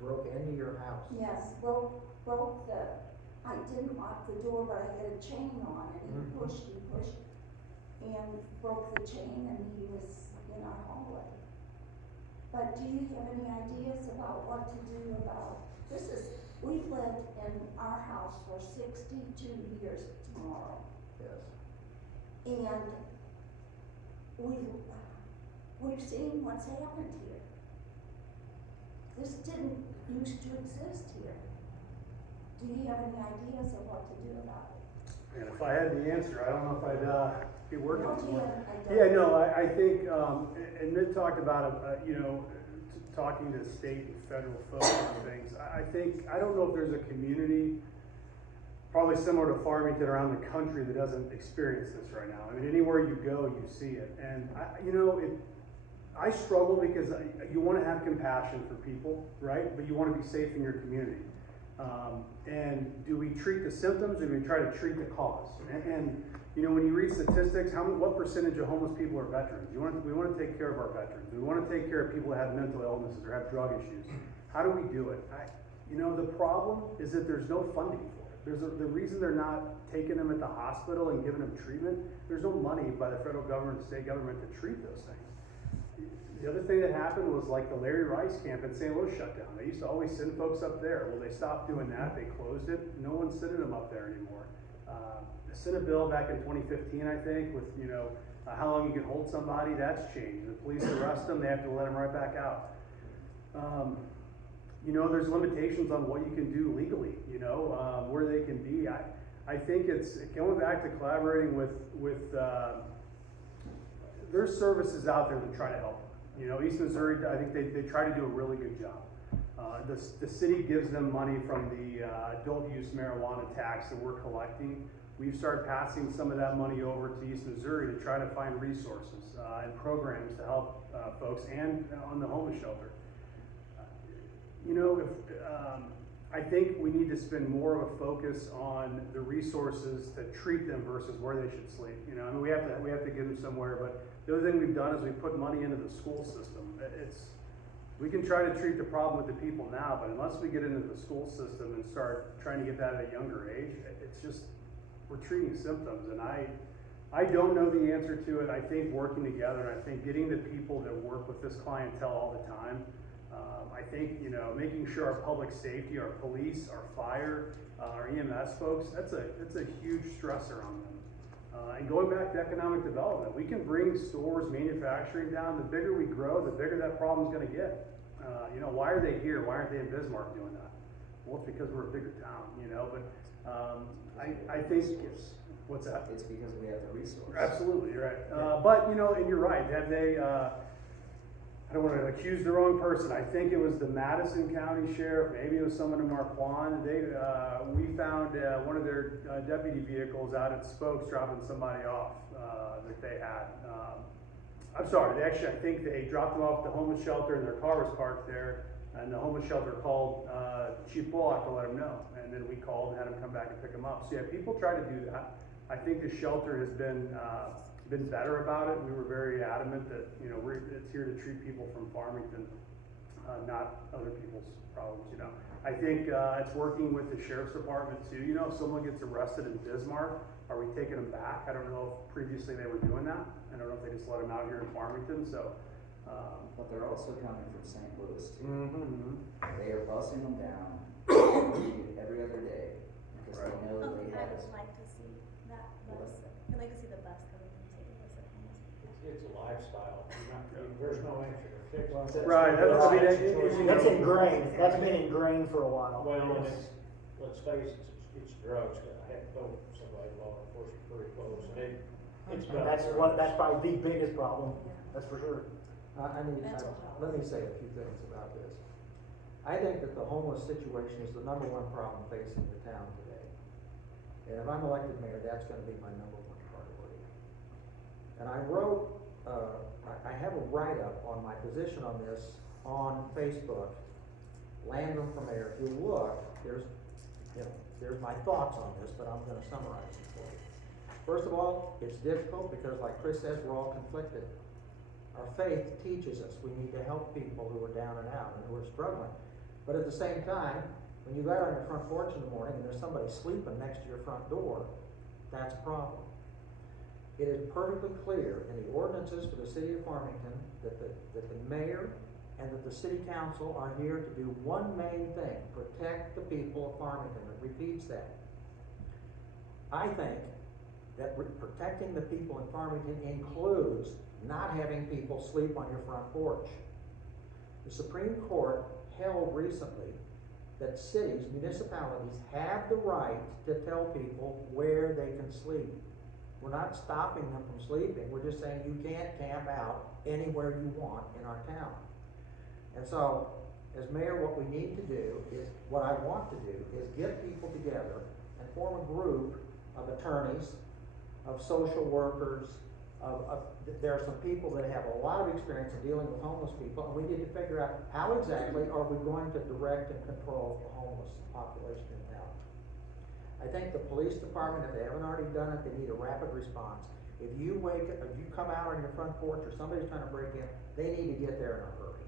Broke into your house? Yes, broke I didn't lock the door, but I had a chain on it, and he pushed, and broke the chain, and he was in our hallway. But do you have any ideas about what to do about, we've lived in our house for 62 years tomorrow. Yes. And we've seen what's happened here. This didn't used to exist here. Do you have any ideas of what to do about it? And if I had the answer, I don't know if I'd be working on it. I Yeah, no, I think, and Mitt talked about, talking to state and federal folks and things. I don't know if there's a community probably similar to Farmington around the country that doesn't experience this right now. I mean, anywhere you go, you see it. And I struggle because you want to have compassion for people, right? But you want to be safe in your community. And do we treat the symptoms, or do we try to treat the cause? And when you read statistics, what percentage of homeless people are veterans? We want to take care of our veterans. We want to take care of people that have mental illnesses or have drug issues. How do we do it? The problem is that there's no funding for it. The reason they're not taking them at the hospital and giving them treatment, there's no money by the federal government, state government to treat those things. The other thing that happened was like the Larry Rice camp in St. Louis shut down. They used to always send folks up there. Well, they stopped doing that. They closed it. No one's sending them up there anymore. They sent a bill back in 2015, I think, with, how long you can hold somebody. That's changed. The police arrest them. They have to let them right back out. There's limitations on what you can do legally, where they can be. I think it's going back to collaborating with there's services out there that try to help. East Missouri, I think they try to do a really good job. The city gives them money from the adult use marijuana tax that we're collecting. We've started passing some of that money over to East Missouri to try to find resources and programs to help folks, and on the homeless shelter. I think we need to spend more of a focus on the resources to treat them versus where they should sleep. We have to get them somewhere. But the other thing we've done is we put money into the school system. We can try to treat the problem with the people now, but unless we get into the school system and start trying to get that at a younger age, it's just, we're treating symptoms. And I don't know the answer to it. I think working together, and I think getting the people that work with this clientele all the time. I think, making sure our public safety, our police, our fire, our EMS folks, that's a huge stressor on them. And going back to economic development, we can bring stores, manufacturing down. The bigger we grow, the bigger that problem's going to get. Why are they here? Why aren't they in Bismarck doing that? Well, it's because we're a bigger town, But I think, what's that? It's because we have the resources. Absolutely, you're right. But and you're right. Have they? I don't want to accuse the wrong person. I think it was the Madison County Sheriff, maybe it was someone in Marquand. We found one of their deputy vehicles out at Spokes dropping somebody off that they had. I'm sorry, I think they dropped them off at the homeless shelter and their car was parked there, and the homeless shelter called Chief Bullock to let them know. And then we called and had them come back and pick them up. So yeah, people try to do that. I think the shelter has been better about it. We were very adamant that it's here to treat people from Farmington, not other people's problems. I think it's working with the sheriff's department too. If someone gets arrested in Bismarck, are we taking them back? I don't know if previously they were doing that. I don't know if they just let them out here in Farmington. So, but they're also coming from St. Louis too. Mm-hmm. They are busing them down every other day because they know they have. I would like to see that bus. I'd like to see the bus coming from St. Louis at homeless people. It's a lifestyle. There's no answer to fix it. Right. That's ingrained. That's been ingrained for a while. Well, and let's face it, it's drugs. I had to go with somebody law enforcement pretty close, and that's probably the biggest problem. That's for sure. Let me say a few things about this. I think that the homeless situation is the #1 problem facing the town today. And if I'm elected mayor, that's going to be my #1 priority. And I wrote, I have a write-up on my position on this on Facebook, Landrum for Mayor. If you look, there's my thoughts on this, but I'm going to summarize it for you. First of all, it's difficult because, like Chris says, we're all conflicted. Our faith teaches us we need to help people who are down and out and who are struggling. But at the same time, when you go out on your front porch in the morning and there's somebody sleeping next to your front door, that's a problem. It is perfectly clear in the ordinances for the city of Farmington that the mayor and that the city council are here to do one main thing: protect the people of Farmington. It repeats that. I think that protecting the people in Farmington includes not having people sleep on your front porch. The Supreme Court held recently that cities, municipalities have the right to tell people where they can sleep. We're not stopping them from sleeping. We're just saying you can't camp out anywhere you want in our town. And so, as mayor, what we need to do is, what I want to do is get people together and form a group of attorneys, of social workers, there are some people that have a lot of experience in dealing with homeless people, and we need to figure out how exactly are we going to direct and control the homeless population in town. I think the police department, if they haven't already done it, they need a rapid response. If you come out on your front porch or somebody's trying to break in, they need to get there in a hurry.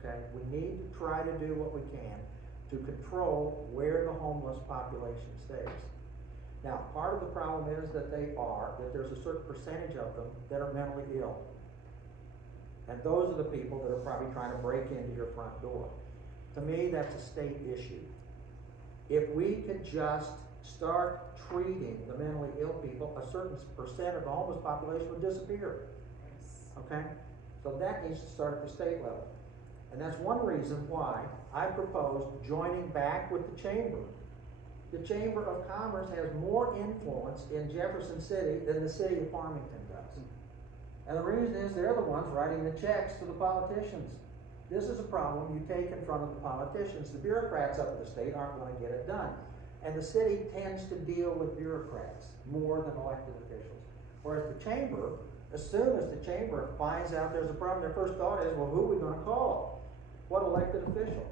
Okay? We need to try to do what we can to control where the homeless population stays. Now, part of the problem is that there's a certain percentage of them that are mentally ill. And those are the people that are probably trying to break into your front door. To me, that's a state issue. If we could just start treating the mentally ill people, a certain percent of the homeless population would disappear. Okay? So that needs to start at the state level. And that's one reason why I proposed joining back with the chamber. The Chamber of Commerce has more influence in Jefferson City than the city of Farmington does. And the reason is they're the ones writing the checks to the politicians. This is a problem you take in front of the politicians. The bureaucrats up at the state aren't going to get it done. And the city tends to deal with bureaucrats more than elected officials. Whereas the chamber, as soon as the chamber finds out there's a problem, their first thought is, well, who are we going to call? What elected official?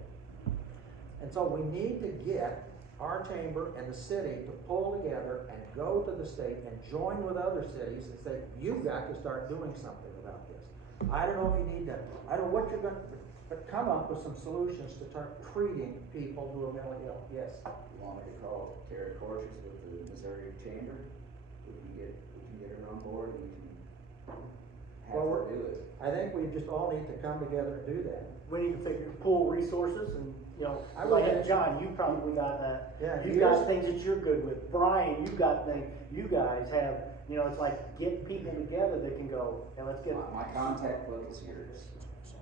And so we need to get our chamber and the city to pull together and go to the state and join with other cities and say, you've got to start doing something about this. I don't know if you need to, I don't know what you're going to, but come up with some solutions to start treating people who are mentally ill. Yes? You want me to call Terry Corchus with the Missouri Chamber? We can get her on board and we can have her do it. I think we just all need to come together and do that. We need to pool resources and, you know, I would like add- John, you probably got that. Yeah, You've got things that you're good with. Brian, you've got things, you guys have, you know, it's like getting people together that can go, and let's get. My contact book is yours.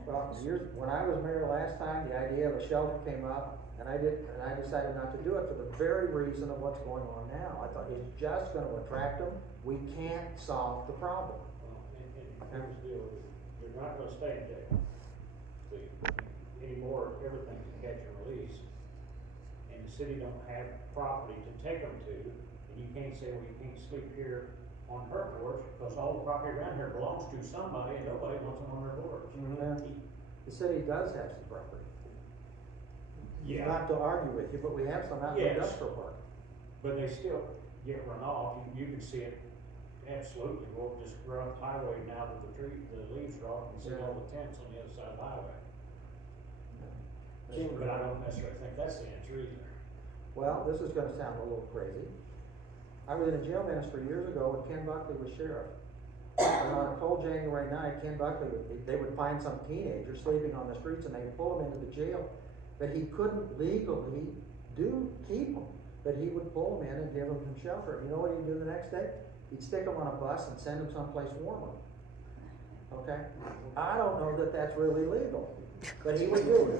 Well, when I was mayor last time, the idea of a shelter came up, and I decided not to do it for the very reason of what's going on now. I thought it's just going to attract them. We can't solve the problem. And here's the deal, you're not gonna stay in jail. Anymore, everything's a catch and release. And the city don't have property to take them to, and you can't say, well, you can't sleep here on her porch, because all the property around here belongs to somebody, and nobody wants them on their porch. The city does have some property. Yeah. Not to argue with you, but we have some out in the Yes. industrial park. But they still get run off, you can see it, absolutely, we'll just run up the highway now that the leaves are off, and see all the tents on the other side of the highway. But I don't necessarily think that's the answer either. Well, this is gonna sound a little crazy. I was in a jail ministry years ago when Ken Buckley was sheriff. And on a cold January night, Ken Buckley, they would find some teenager sleeping on the streets and they'd pull him into the jail. But he couldn't legally keep him. But he would pull him in and give him some shelter. You know what he'd do the next day? He'd stick him on a bus and send him someplace warmer. Okay? I don't know that that's really legal. But he would do it.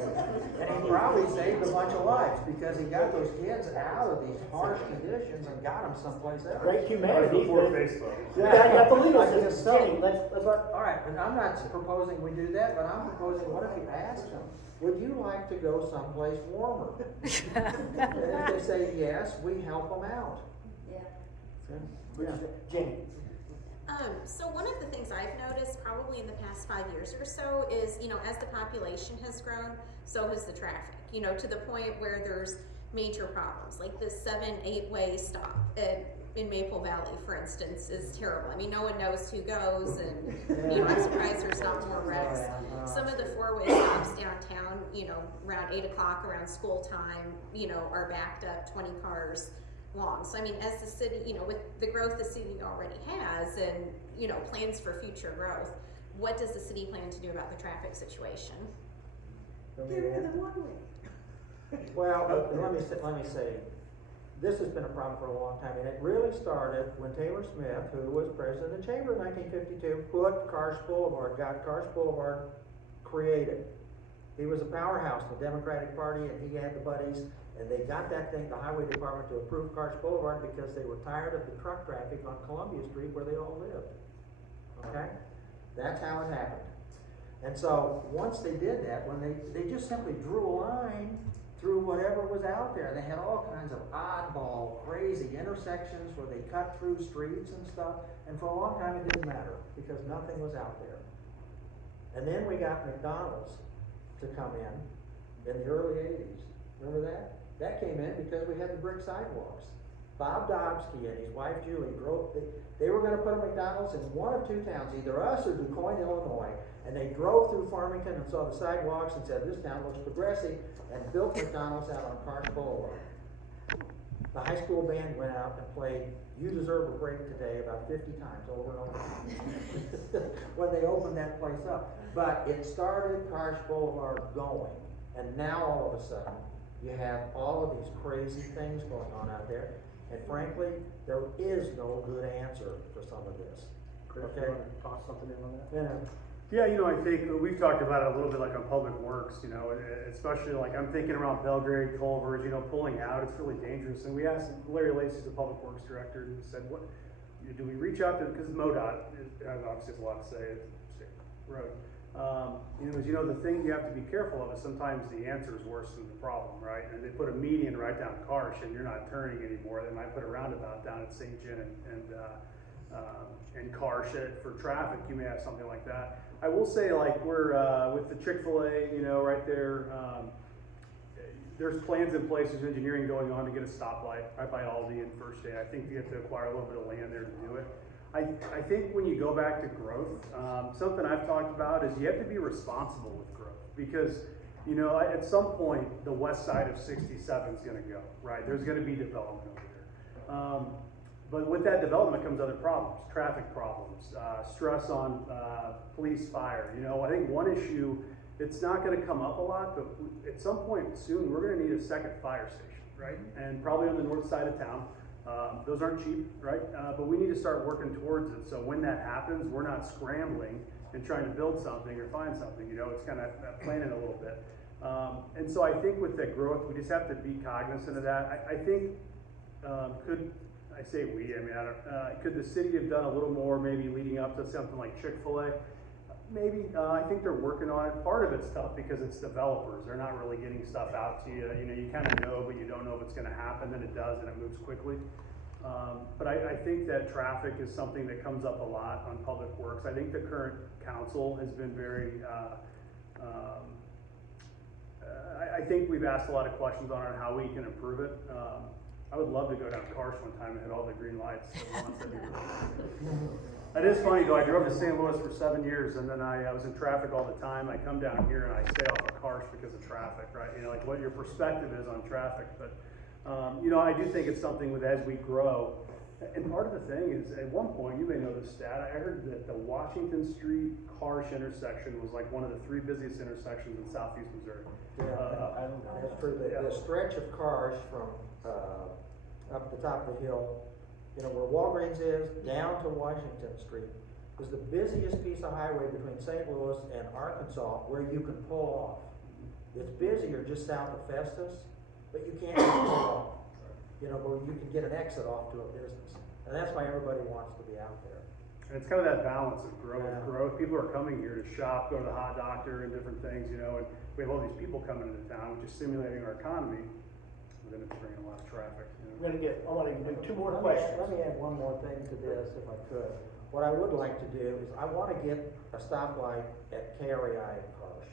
And he probably saved a bunch of lives because he got those kids out of these harsh conditions and got them someplace else. Great humanity. Before Facebook. Yeah, I got the legal I guess system. so. Jenny, let's All right, and I'm not proposing we do that, but I'm proposing, what if you ask them, would you like to go someplace warmer? And if they say yes, we help them out. Yeah. Jenny. So one of the things I've noticed probably in the past 5 years or so is, you know, as the population has grown, so has the traffic, you know, to the point where there's major problems, like this 7-8-way stop in Maple Valley, for instance, is terrible. I mean, no one knows who goes, and, you know, I'm surprised there's not more wrecks. Some of the 4-way stops downtown, you know, around 8 o'clock, around school time, you know, are backed up 20 cars long. So I mean, as the city, you know, with the growth the city already has and, you know, plans for future growth, what does the city plan to do about the traffic situation? Get rid of the one-way. Well, let me say, this has been a problem for a long time, and it really started when Taylor Smith, who was president of the chamber in 1952, got Karsh Boulevard created. He was a powerhouse in the Democratic Party, and he had the buddies, and they got that thing, the highway department, to approve Karsh Boulevard because they were tired of the truck traffic on Columbia Street where they all lived. Okay? That's how it happened. And so, once they did that, when they just simply drew a line through whatever was out there. They had all kinds of oddball, crazy intersections where they cut through streets and stuff, and for a long time it didn't matter, because nothing was out there. And then we got McDonald's to come in the early 80s. Remember that? That came in because we had the brick sidewalks. Bob Dobsky and his wife Julie drove, they were going to put a McDonald's in one of two towns, either us or DuQuoin, Illinois, and they drove through Farmington and saw the sidewalks and said, this town looks progressive, and built McDonald's out on Karsh Boulevard. The high school band went out and played You Deserve a Break Today about 50 times over and over when they opened that place up. But it started Karsh Boulevard going, and now all of a sudden, you have all of these crazy things going on out there, and frankly, there is no good answer for some of this. Chris, Okay? you want to toss something in on that? Yeah. Yeah, you know, I think we've talked about it a little bit like on Public Works, you know, especially like I'm thinking around Belgrade, Culvers, you know, pulling out, it's really dangerous. And we asked Larry Lacey's the Public Works Director, and he said, what, do we reach out to, because MoDOT obviously has a lot to say, it's a state road. You know, the thing you have to be careful of is sometimes the answer is worse than the problem, right? And they put a median right down Karsh and you're not turning anymore. They might put a roundabout down at St. John and Karsh for traffic. You may have something like that. I will say, like, we're with the Chick-fil-A, you know, right there, there's plans in place, there's engineering going on to get a stoplight right by Aldi and First Day. I think you have to acquire a little bit of land there to do it. I think when you go back to growth, something I've talked about is you have to be responsible with growth, because, you know, at some point the west side of 67 is going to go, right? There's going to be development over there. But with that development comes other problems, traffic problems, stress on police, fire. You know, I think one issue, it's not going to come up a lot, but at some point soon we're going to need a second fire station, right? And probably on the north side of town. Those aren't cheap, right? But we need to start working towards it. So when that happens, we're not scrambling and trying to build something or find something. You know, it's kind of planning a little bit. And so I think with that growth, we just have to be cognizant of that. I think could the city have done a little more maybe leading up to something like Chick-fil-A? Maybe. I think they're working on it. Part of it's tough because it's developers. They're not really getting stuff out to you. You know, you kind of know, but you don't know if it's going to happen. Then it does, and it moves quickly. But I think that traffic is something that comes up a lot on Public Works. I think the current council has been very, I think we've asked a lot of questions on it, how we can improve it. I would love to go down Karsh one time and hit all the green lights. It is funny though, I drove to St. Louis for 7 years, and then I was in traffic all the time. I come down here and I stay off of Karsh because of traffic, right? You know, like what your perspective is on traffic. But, you know, I do think it's something with as we grow. And part of the thing is, at one point, you may know this stat, I heard that the Washington Street Karsh intersection was like one of the 3 busiest intersections in southeast Missouri. Yeah, that's true. The stretch of Karsh from up the top of the hill, you know, where Walgreens is, down to Washington Street, is the busiest piece of highway between St. Louis and Arkansas where you can pull off. It's busier just south of Festus, but you can't just pull off. You know, where you can get an exit off to a business. And that's why everybody wants to be out there. And it's kind of that balance of growth. People are coming here to shop, go to the hot doctor and different things, you know, and we have all these people coming into town, which is stimulating our economy, but then it's bringing a lot of traffic. You know? I want to do 2 more Let questions. me add one more thing to this, if I could. What I would like to do is I want to get a stoplight at KREI and Karsh.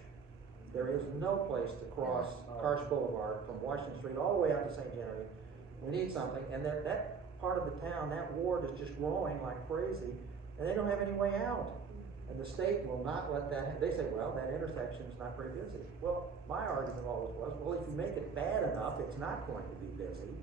There is no place to cross Karsh Boulevard from Washington Street all the way out to St. Genevieve. We need something, and that part of the town, that ward is just growing like crazy, and they don't have any way out. And the state will not let that, they say, well, that intersection is not very busy. Well, my argument always was, well, if you make it bad enough, it's not going to be busy.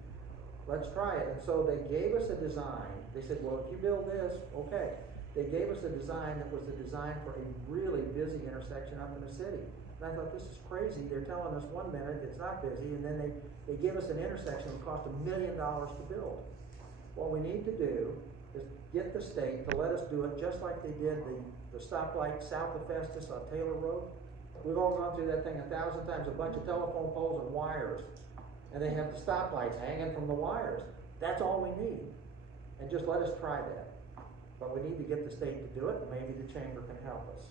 Let's try it. And so they gave us a design. They said, well, if you build this, okay. They gave us a design that was the design for a really busy intersection up in the city. And I thought, this is crazy. They're telling us 1 minute it's not busy, and then they give us an intersection that cost $1 million to build. What we need to do is get the state to let us do it just like they did the stoplight south of Festus on Taylor Road. We've all gone through that thing 1,000 times, a bunch of telephone poles and wires. And they have the stoplights hanging from the wires. That's all we need. And just let us try that. But we need to get the state to do it, and maybe the chamber can help us.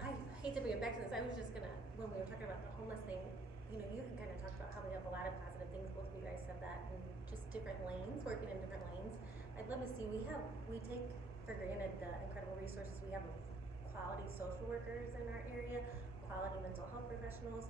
I hate to bring it back to this, I was just gonna, when we were talking about the homeless thing, you know, you kind of talked about how we have a lot of positive things, both of you guys said that, and just different lanes, working in different lanes. I'd love to see, we take for granted the incredible resources we have of quality social workers in our area, quality mental health professionals.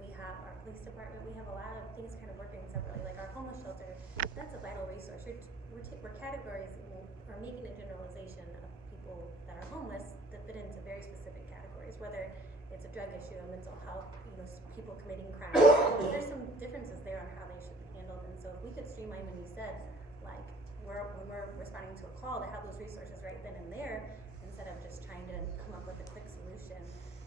We have our police department, we have a lot of things kind of working separately, like our homeless shelter, that's a vital resource. We're categorizing, or making a generalization of people that are homeless that fit into very specific categories, whether it's a drug issue, a mental health, you know, people committing crimes. There's some differences there on how they should be handled, and so if we could streamline when you said, like, when we're responding to a call, to have those resources right then and there, instead of just trying to come up with a quick solution.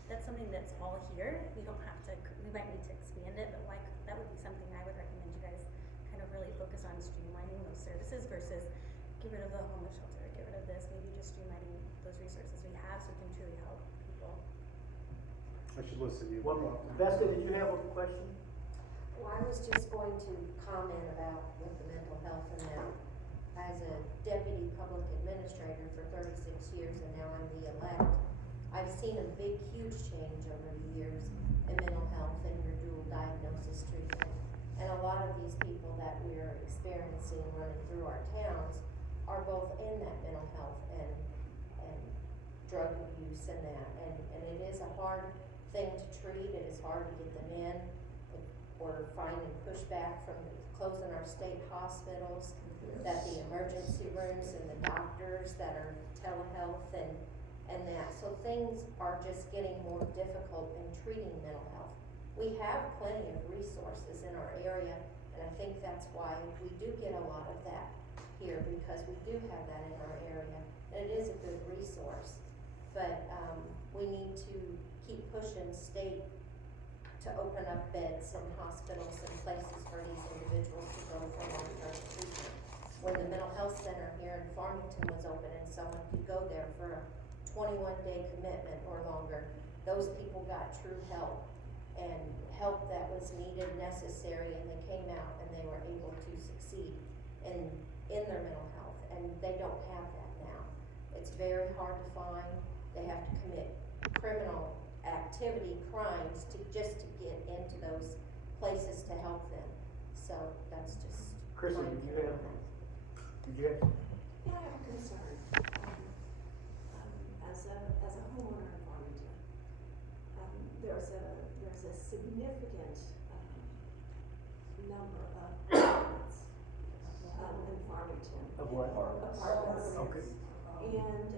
That's something that's all here. We don't have to, we might need to expand it, but like, that would be something I would recommend you guys kind of really focus on, streamlining those services versus get rid of the homeless shelter, get rid of this, maybe just streamlining those resources we have so we can truly help people. I should listen to you. Well, Vesta, did you have a question? Well, I was just going to comment about with the mental health and that as a deputy public administrator for 36 years and now I'm the elect, I've seen a big, huge change over the years in mental health and your dual diagnosis treatment. And a lot of these people that we're experiencing running through our towns are both in that mental health and drug abuse and that. And it is a hard thing to treat. It is hard to get them in. We're finding pushback from closing our state hospitals, that the emergency rooms and the doctors that are telehealth and that. So things are just getting more difficult in treating mental health. We have plenty of resources in our area, and I think that's why we do get a lot of that here, because we do have that in our area, and it is a good resource. But we need to keep pushing state to open up beds in hospitals and places for these individuals to go for long-term treatment. When the mental health center here in Farmington was open and someone could go there for a 21-day commitment or longer, those people got true help and help that was needed, necessary, and they came out and they were able to succeed in their mental health, and they don't have that now. It's very hard to find. They have to commit criminal activity, crimes, to get into those places to help them. So that's just Chrissy, my did you opinion have? on that. Did you have? Yeah, I have a concern. As a homeowner in Farmington, there's a significant number of apartments in Farmington. Of what? Apartments. Okay. And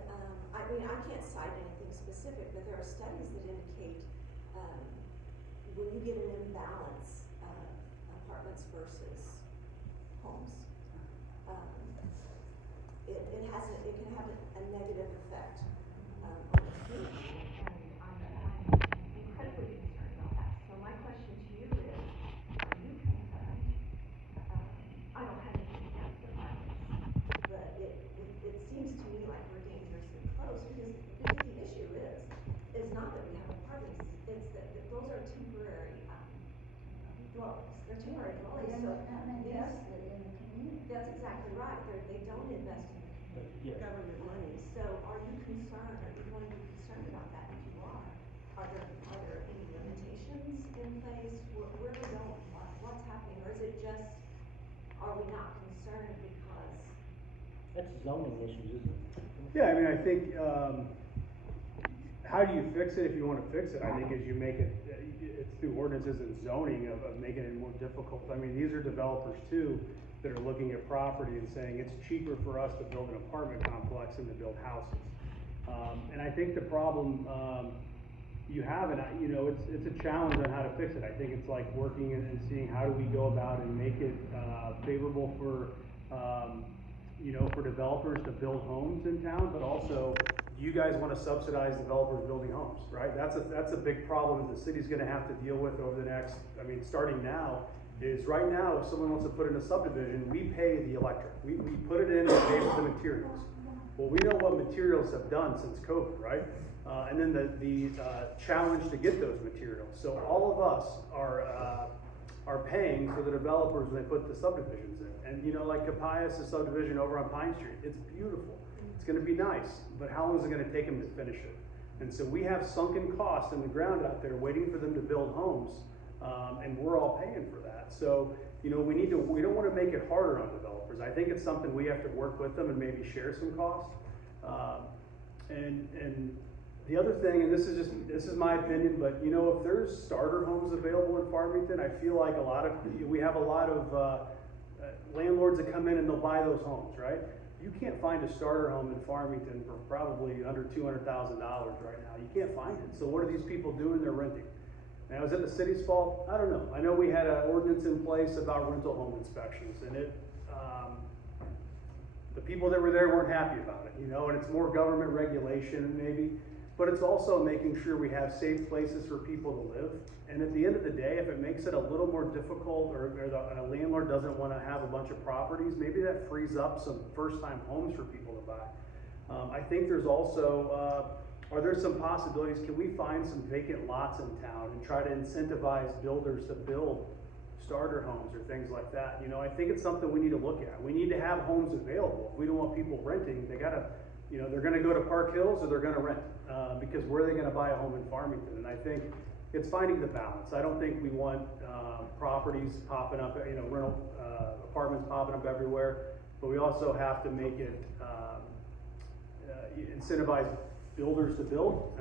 I mean, I can't cite anything specific, but there are studies that indicate when you get an imbalance of apartments versus homes, it can have a negative effect on the community. And I'm incredibly concerned about that. So my question to you is, are you concerned? I don't have anything against apartments, but it seems to me like we're dangerously close, because the issue is not that we have apartments, it's that those are temporary dwellings. They're temporary dwellings. So invested in the community. that's exactly right. They don't invest in the government money. So are you concerned? Are you going to be concerned about that? If you are there any limitations in place? Where are we going? What's happening? Or is it just, are we not concerned because? That's zoning issues, isn't it? Yeah, I mean, I think, how do you fix it if you want to fix it? I think as you make it, it's through ordinances and zoning of making it more difficult. I mean, these are developers too that are looking at property and saying it's cheaper for us to build an apartment complex than to build houses. And I think the problem you have, and you know, it's a challenge on how to fix it. I think it's like working and seeing how do we go about and make it favorable for you know, for developers to build homes in town, but also, do you guys want to subsidize developers building homes, right? That's a big problem that the city's going to have to deal with over the next, I mean, starting now, is right now, if someone wants to put in a subdivision, we pay the electric. We put it in and pay for the materials. Well, we know what materials have done since COVID, right? And then the challenge to get those materials. So all of us are paying for the developers when they put the subdivisions in. And you know, like Capias, the subdivision over on Pine Street, it's beautiful. It's gonna be nice, but how long is it gonna take them to finish it? And so we have sunken costs in the ground out there waiting for them to build homes, and we're all paying for that. So, you know, we don't want to make it harder on developers. I think it's something we have to work with them and maybe share some costs. And the other thing, and this is my opinion, but you know, if there's starter homes available in Farmington, I feel like we have a lot of landlords that come in and they'll buy those homes, right? You can't find a starter home in Farmington for probably under $200,000 right now. You can't find it. So what are these people doing? They're renting. Now, is it the city's fault? I don't know. I know we had an ordinance in place about rental home inspections, and the people that were there weren't happy about it, you know, and it's more government regulation maybe, but it's also making sure we have safe places for people to live. And at the end of the day, if it makes it a little more difficult, or a landlord doesn't want to have a bunch of properties, maybe that frees up some first-time homes for people to buy. I think there's also, are there some possibilities, can we find some vacant lots in town and try to incentivize builders to build starter homes or things like that? You know, I think it's something we need to look at. We need to have homes available. If we don't want people renting, they gotta, you know, they're gonna go to Park Hills or they're gonna rent, because where are they gonna buy a home in Farmington? And I think it's finding the balance. I don't think we want properties popping up, you know, rental apartments popping up everywhere, but we also have to make it incentivize builders to build,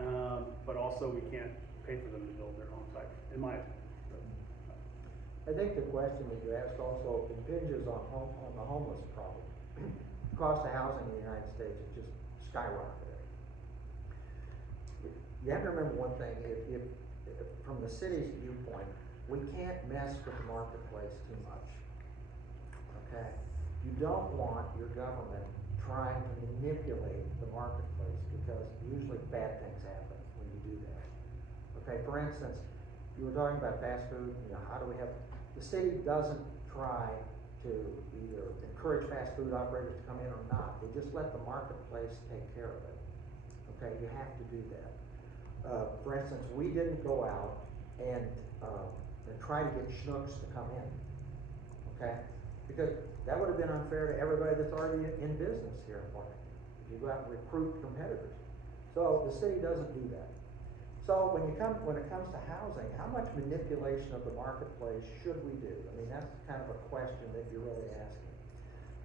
but also we can't pay for them to build their home type, in my opinion. I think the question that you asked also impinges on the homeless problem. Cost of housing in the United States is just skyrocketed. You have to remember one thing, if from the city's viewpoint, we can't mess with the marketplace too much, okay? You don't want your government trying to manipulate the marketplace, because usually bad things happen when you do that. Okay, for instance, you were talking about fast food, you know, how do we have, the city doesn't try to either encourage fast food operators to come in or not. They just let the marketplace take care of it. Okay, you have to do that. For instance, we didn't go out and try to get schnooks to come in, okay? Because that would have been unfair to everybody that's already in business here in Farmington. You go out and recruit competitors. So the city doesn't do that. So when it comes to housing, how much manipulation of the marketplace should we do? I mean, that's kind of a question that you're really asking.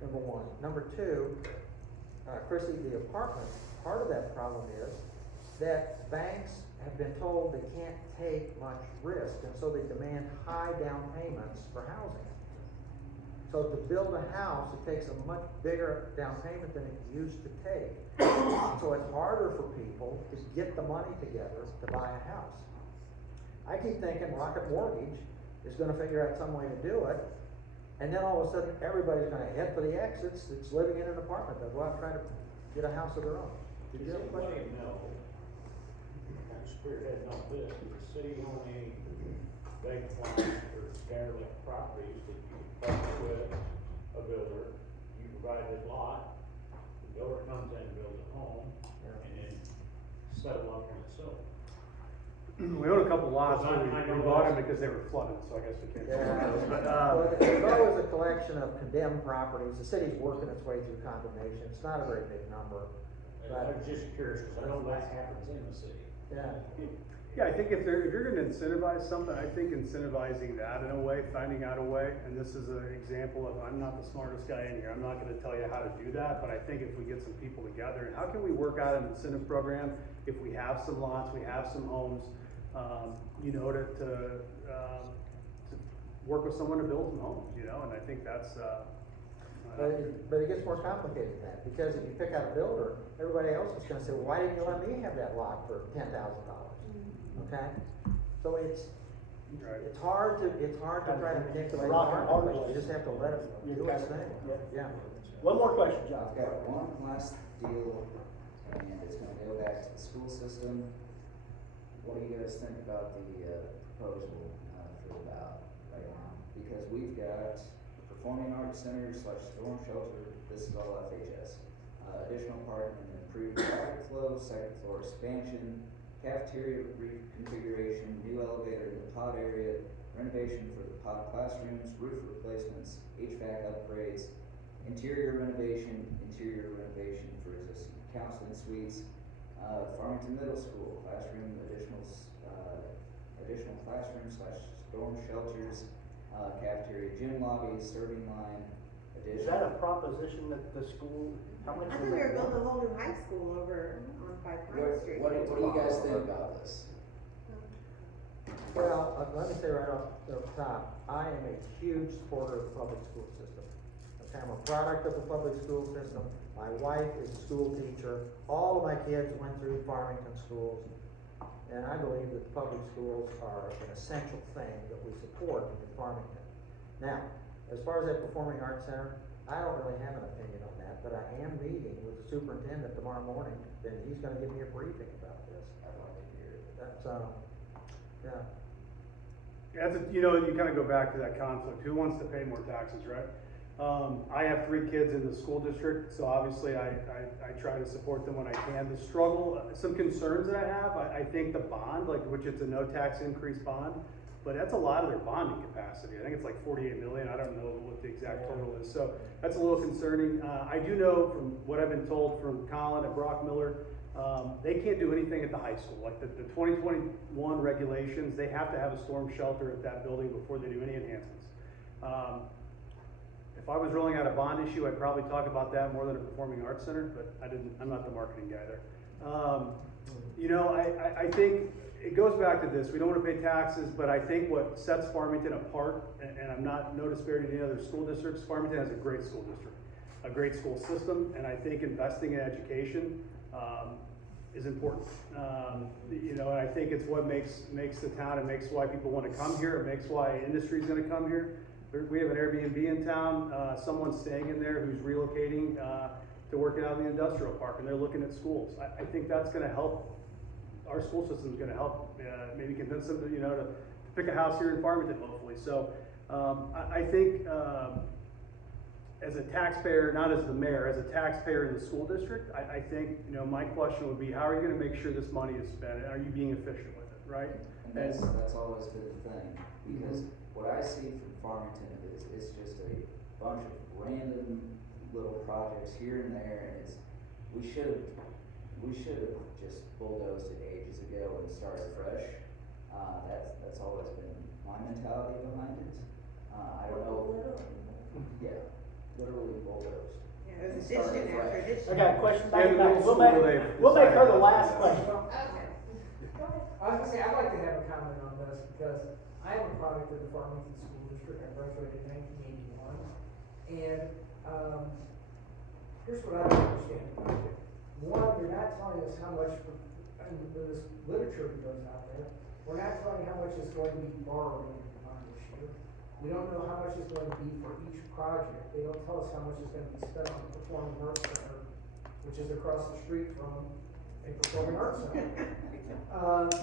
Number one. Number two, Chrissy, the apartments, part of that problem is that banks have been told they can't take much risk, and so they demand high down payments for housing. So to build a house, it takes a much bigger down payment than it used to take. So it's harder for people to get the money together to buy a house. I keep thinking Rocket Mortgage is going to figure out some way to do it, and then all of a sudden everybody's going to head for the exits that's living in an apartment. They'll go out and try to get a house of their own. Did you have a question? No. Kind of spearheading on this, does the city own any vacant lots or derelict properties that you partner with a builder, you provide this lot, the builder comes in and builds a home, and then settle up on it so. We own a couple lots, I we know bought them that's- because they were flooded, so I guess we can't. Well, there's always a collection of condemned properties. The city's working its way through condemnation. It's not a very big number. I was just curious, because I know that happens in the city. Yeah. Yeah, I think if you're gonna incentivize something, I think incentivizing that in a way, finding out a way, and this is an example of, I'm not the smartest guy in here, I'm not gonna tell you how to do that, but I think if we get some people together, and how can we work out an incentive program if we have some lots, we have some homes, you know, to work with someone to build some homes, you know, and I think that's, But it gets more complicated than that, because if you pick out a builder, everybody else is gonna say, well, why didn't you let me have that lot for $10,000? Okay? So it's hard to try to manipulate the marketplace. You just have to let it do its thing. Yeah. One more question, John. I've got one last deal, and it's gonna go back to the school system. What do you guys think about the proposal for the ballot right now? Because we've got a performing arts center / storm shelter, this is all FHS. Additional parking and improved traffic flow, second floor expansion, cafeteria reconfiguration, new elevator in the pod area, renovation for the pod classrooms, roof replacements, HVAC upgrades, interior renovation for existing counseling suites, Farmington Middle School, classroom, additional classrooms / storm shelters, cafeteria, gym lobbies, serving line, Is that a proposition that the school, how much I is thought we were that? building a whole new high school over on 5 Pine Street. What do you guys think about this? Well, let me say right off the top, I am a huge supporter of the public school system. Okay, I'm a product of the public school system. My wife is a school teacher. All of my kids went through Farmington schools. And I believe that the public schools are an essential thing that we support in Farmington. Now, as far as that Performing Arts Center, I don't really have an opinion on that, but I am meeting with the superintendent tomorrow morning, and he's gonna give me a briefing about this. I'd like to hear it. That's, yeah. You know, you kind of go back to that conflict. Who wants to pay more taxes, right? I have 3 kids in the school district, so obviously I try to support them when I can. The struggle, some concerns that I have, I think the bond, which it's a no tax increase bond, but that's a lot of their bonding capacity. I think it's like 48 million. I don't know what the exact total is. So that's a little concerning. I do know from what I've been told from Colin at Brock Miller, they can't do anything at the high school. Like the 2021 regulations, they have to have a storm shelter at that building before they do any enhancements. If I was rolling out a bond issue, I'd probably talk about that more than a performing arts center, but I'm not the marketing guy there. You know, I think it goes back to this. We don't want to pay taxes, but I think what sets Farmington apart, and I'm not no disparity to any other school districts, Farmington has a great school district, a great school system, and I think investing in education is important. You know, and I think it's what makes the town, it makes why people want to come here, it makes why industry is going to come here. We have an Airbnb in town, someone's staying in there who's relocating to work out in the industrial park, and they're looking at schools. I think that's going to help. Our school system is going to help maybe convince them to, you know, to pick a house here in Farmington, hopefully. So I think as a taxpayer, not as the mayor, as a taxpayer in the school district, I think, you know, my question would be, how are you going to make sure this money is spent? Are you being efficient with it, right? And that's always been the thing, because what I see from Farmington is it's just a bunch of random little projects here and there, and we should have just bulldozed it ages ago and started fresh. That's always been my mentality behind it. I don't know. Yeah, literally bulldozed. Yeah, it was addition after addition. I got a question back Yeah, back. the We'll make her the last question. Okay. Go ahead. I was gonna say, I'd like to have a comment on this, because I am a product of the Farmington School District. I graduated in 1981, and here's what I don't understand about it. One, you're not telling us how much, and this literature that goes out there, we're not telling how much is going to be borrowed in the bond this year. We don't know how much is going to be for each project. They don't tell us how much is going to be spent on the Performing Arts Center, which is across the street from a Performing Arts Center.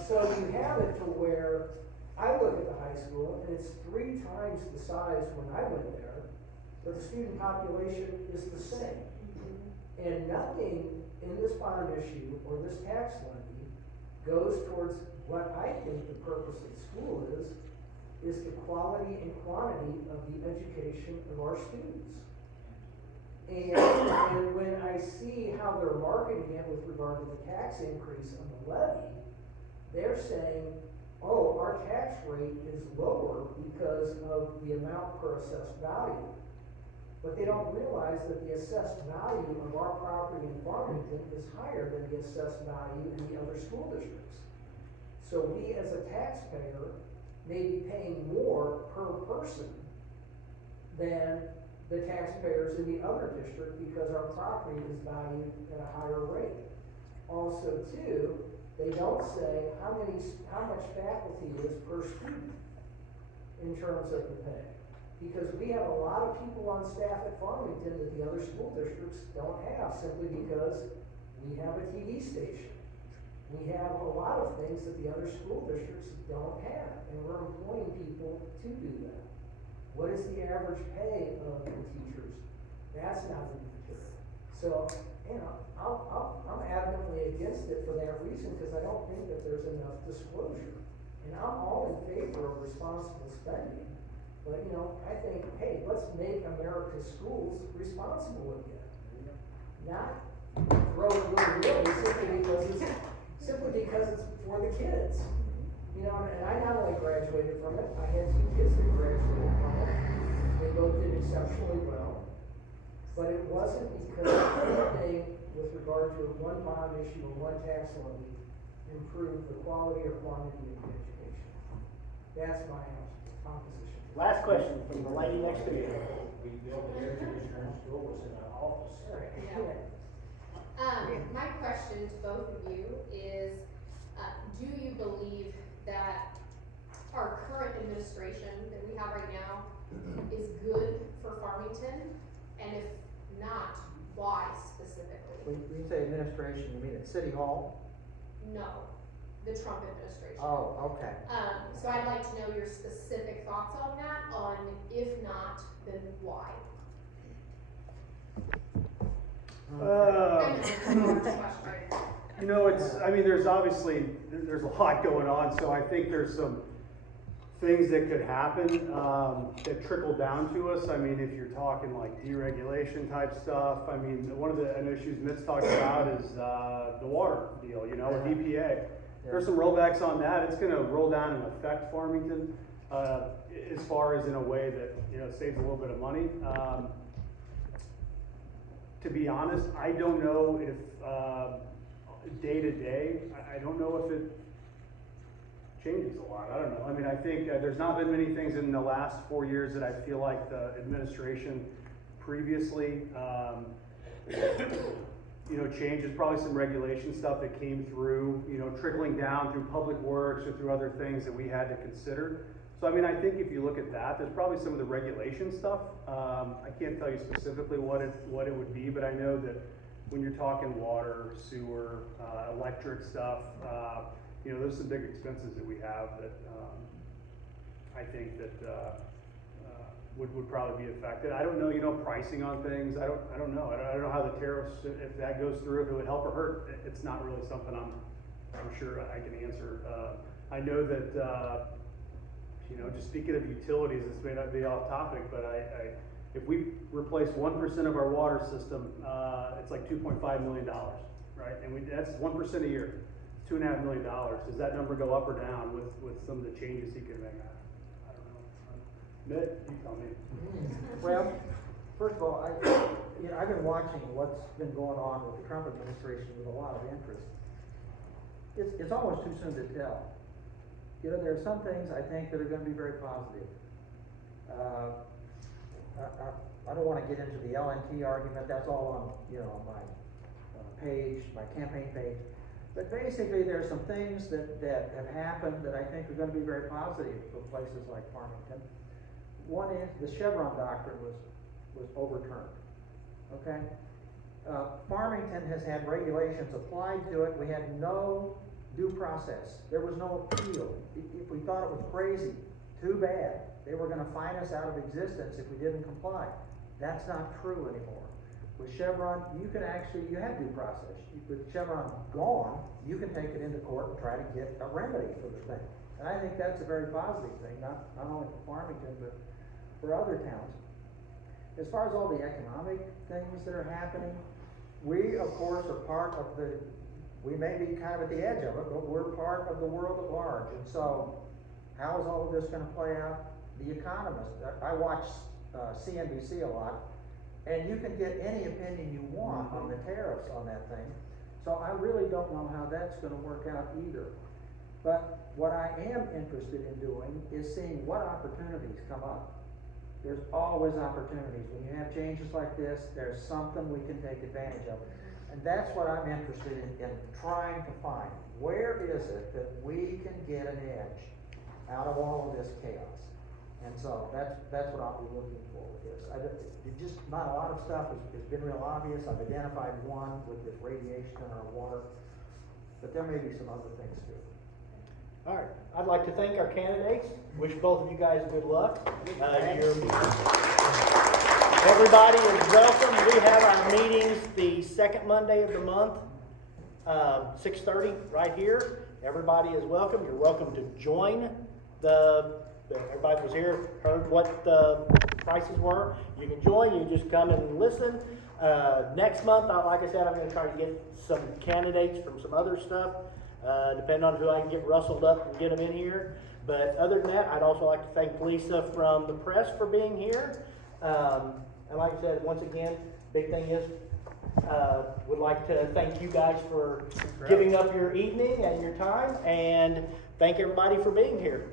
So you have it to where I look at the high school, and it's 3 times the size when I went there, but the student population is the same. And nothing in this bond issue or this tax levy goes towards what I think the purpose of the school is the quality and quantity of the education of our students. And when I see how they're marketing it with regard to the tax increase on the levy, they're saying, oh, our tax rate is lower because of the amount per assessed value. But they don't realize that the assessed value of our property in Farmington is higher than the assessed value in the other school districts. So we as a taxpayer may be paying more per person than the taxpayers in the other district because our property is valued at a higher rate. Also too, they don't say how much faculty is per student in terms of the pay. Because we have a lot of people on staff at Farmington that the other school districts don't have, simply because we have a TV station. We have a lot of things that the other school districts don't have, and we're employing people to do that. What is the average pay of the teachers? That's not in the material. So, you know, I'm adamantly against it for that reason, because I don't think that there's enough disclosure. And I'm all in favor of responsible spending. But, you know, I think, hey, let's make America's schools responsible again. Not throw it willy-nilly simply because it's for the kids. You know, and I not only graduated from it, I had 2 kids that graduated from it. They both did exceptionally well. But it wasn't because they, with regard to one bond issue or one tax levy, improved the quality or quantity of the education. That's my opposition. Last question from the lady next to you. We built an air conditioner in school, was in an office. My question to both of you is, do you believe that our current administration that we have right now is good for Farmington? And if not, why specifically? When you say administration, you mean at City Hall? No, the Trump administration. Oh, okay. So I'd like to know your specific thoughts on that, on if not, then why? You know, I mean, there's obviously, there's a lot going on, so I think there's some things that could happen that trickle down to us. I mean, if you're talking like deregulation type stuff, I mean, one of the issues Mitt's talked about is the water deal, you know, with EPA. There's some rollbacks on that. It's going to roll down and affect Farmington as far as in a way that, you know, saves a little bit of money. To be honest, I don't know if day to day, I don't know if it changes a lot. I don't know. I mean, I think there's not been many things in the last 4 years that I feel like the administration previously, you know, changed. There's probably some regulation stuff that came through, you know, trickling down through public works or through other things that we had to consider. So, I mean, I think if you look at that, there's probably some of the regulation stuff. I can't tell you specifically what it would be, but I know that when you're talking water, sewer, electric stuff, you know, there's some big expenses that we have that I think that would probably be affected. I don't know, you know, pricing on things. I don't know. I don't know how the tariffs, if that goes through, if it would help or hurt. It's not really something I'm sure I can answer. I know that. You know, just speaking of utilities, this may not be off topic, but if we replace 1% of our water system, it's like $2.5 million, right? And that's 1% a year, $2.5 million. Does that number go up or down with some of the changes he can make? I don't know. Mitt, you tell me. Well, first of all, I've been watching what's been going on with the Trump administration with a lot of interest. It's almost too soon to tell. You know, there are some things I think that are going to be very positive. I don't want to get into the LNT argument. That's all on, you know, on my page, my campaign page. But basically, there are some things that have happened that I think are going to be very positive for places like Farmington. One is the Chevron doctrine was overturned. Okay, Farmington has had regulations applied to it. We had no due process. There was no appeal. If we thought it was crazy, too bad. They were going to fine us out of existence if we didn't comply. That's not true anymore. With Chevron, you have due process. With Chevron gone, you can take it into court and try to get a remedy for the thing. And I think that's a very positive thing, not only for Farmington, but for other towns. As far as all the economic things that are happening, we, of course, are part of we may be kind of at the edge of it, but we're part of the world at large. And so, how is all of this going to play out? The Economist, I watch CNBC a lot, and you can get any opinion you want on the tariffs on that thing. So I really don't know how that's going to work out either. But what I am interested in doing is seeing what opportunities come up. There's always opportunities. When you have changes like this, there's something we can take advantage of. And that's what I'm interested in trying to find. Where is it that we can get an edge out of all of this chaos? And so that's what I'll be looking for with this. Just not a lot of stuff has been real obvious. I've identified one with this radiation in our water, but there may be some other things too. All right. I'd like to thank our candidates. Wish both of you guys good luck. Everybody is welcome. We have our meetings the second Monday of the month, 6:30 right here. Everybody is welcome. You're welcome to join everybody was here, heard what the prices were. You can join, you just come and listen. Next month, like I said, I'm gonna try to get some candidates from some other stuff, depending on who I can get rustled up and get them in here. But other than that, I'd also like to thank Lisa from the press for being here. And like I said, once again, big thing is, would like to thank you guys for giving up your evening and your time, and thank everybody for being here.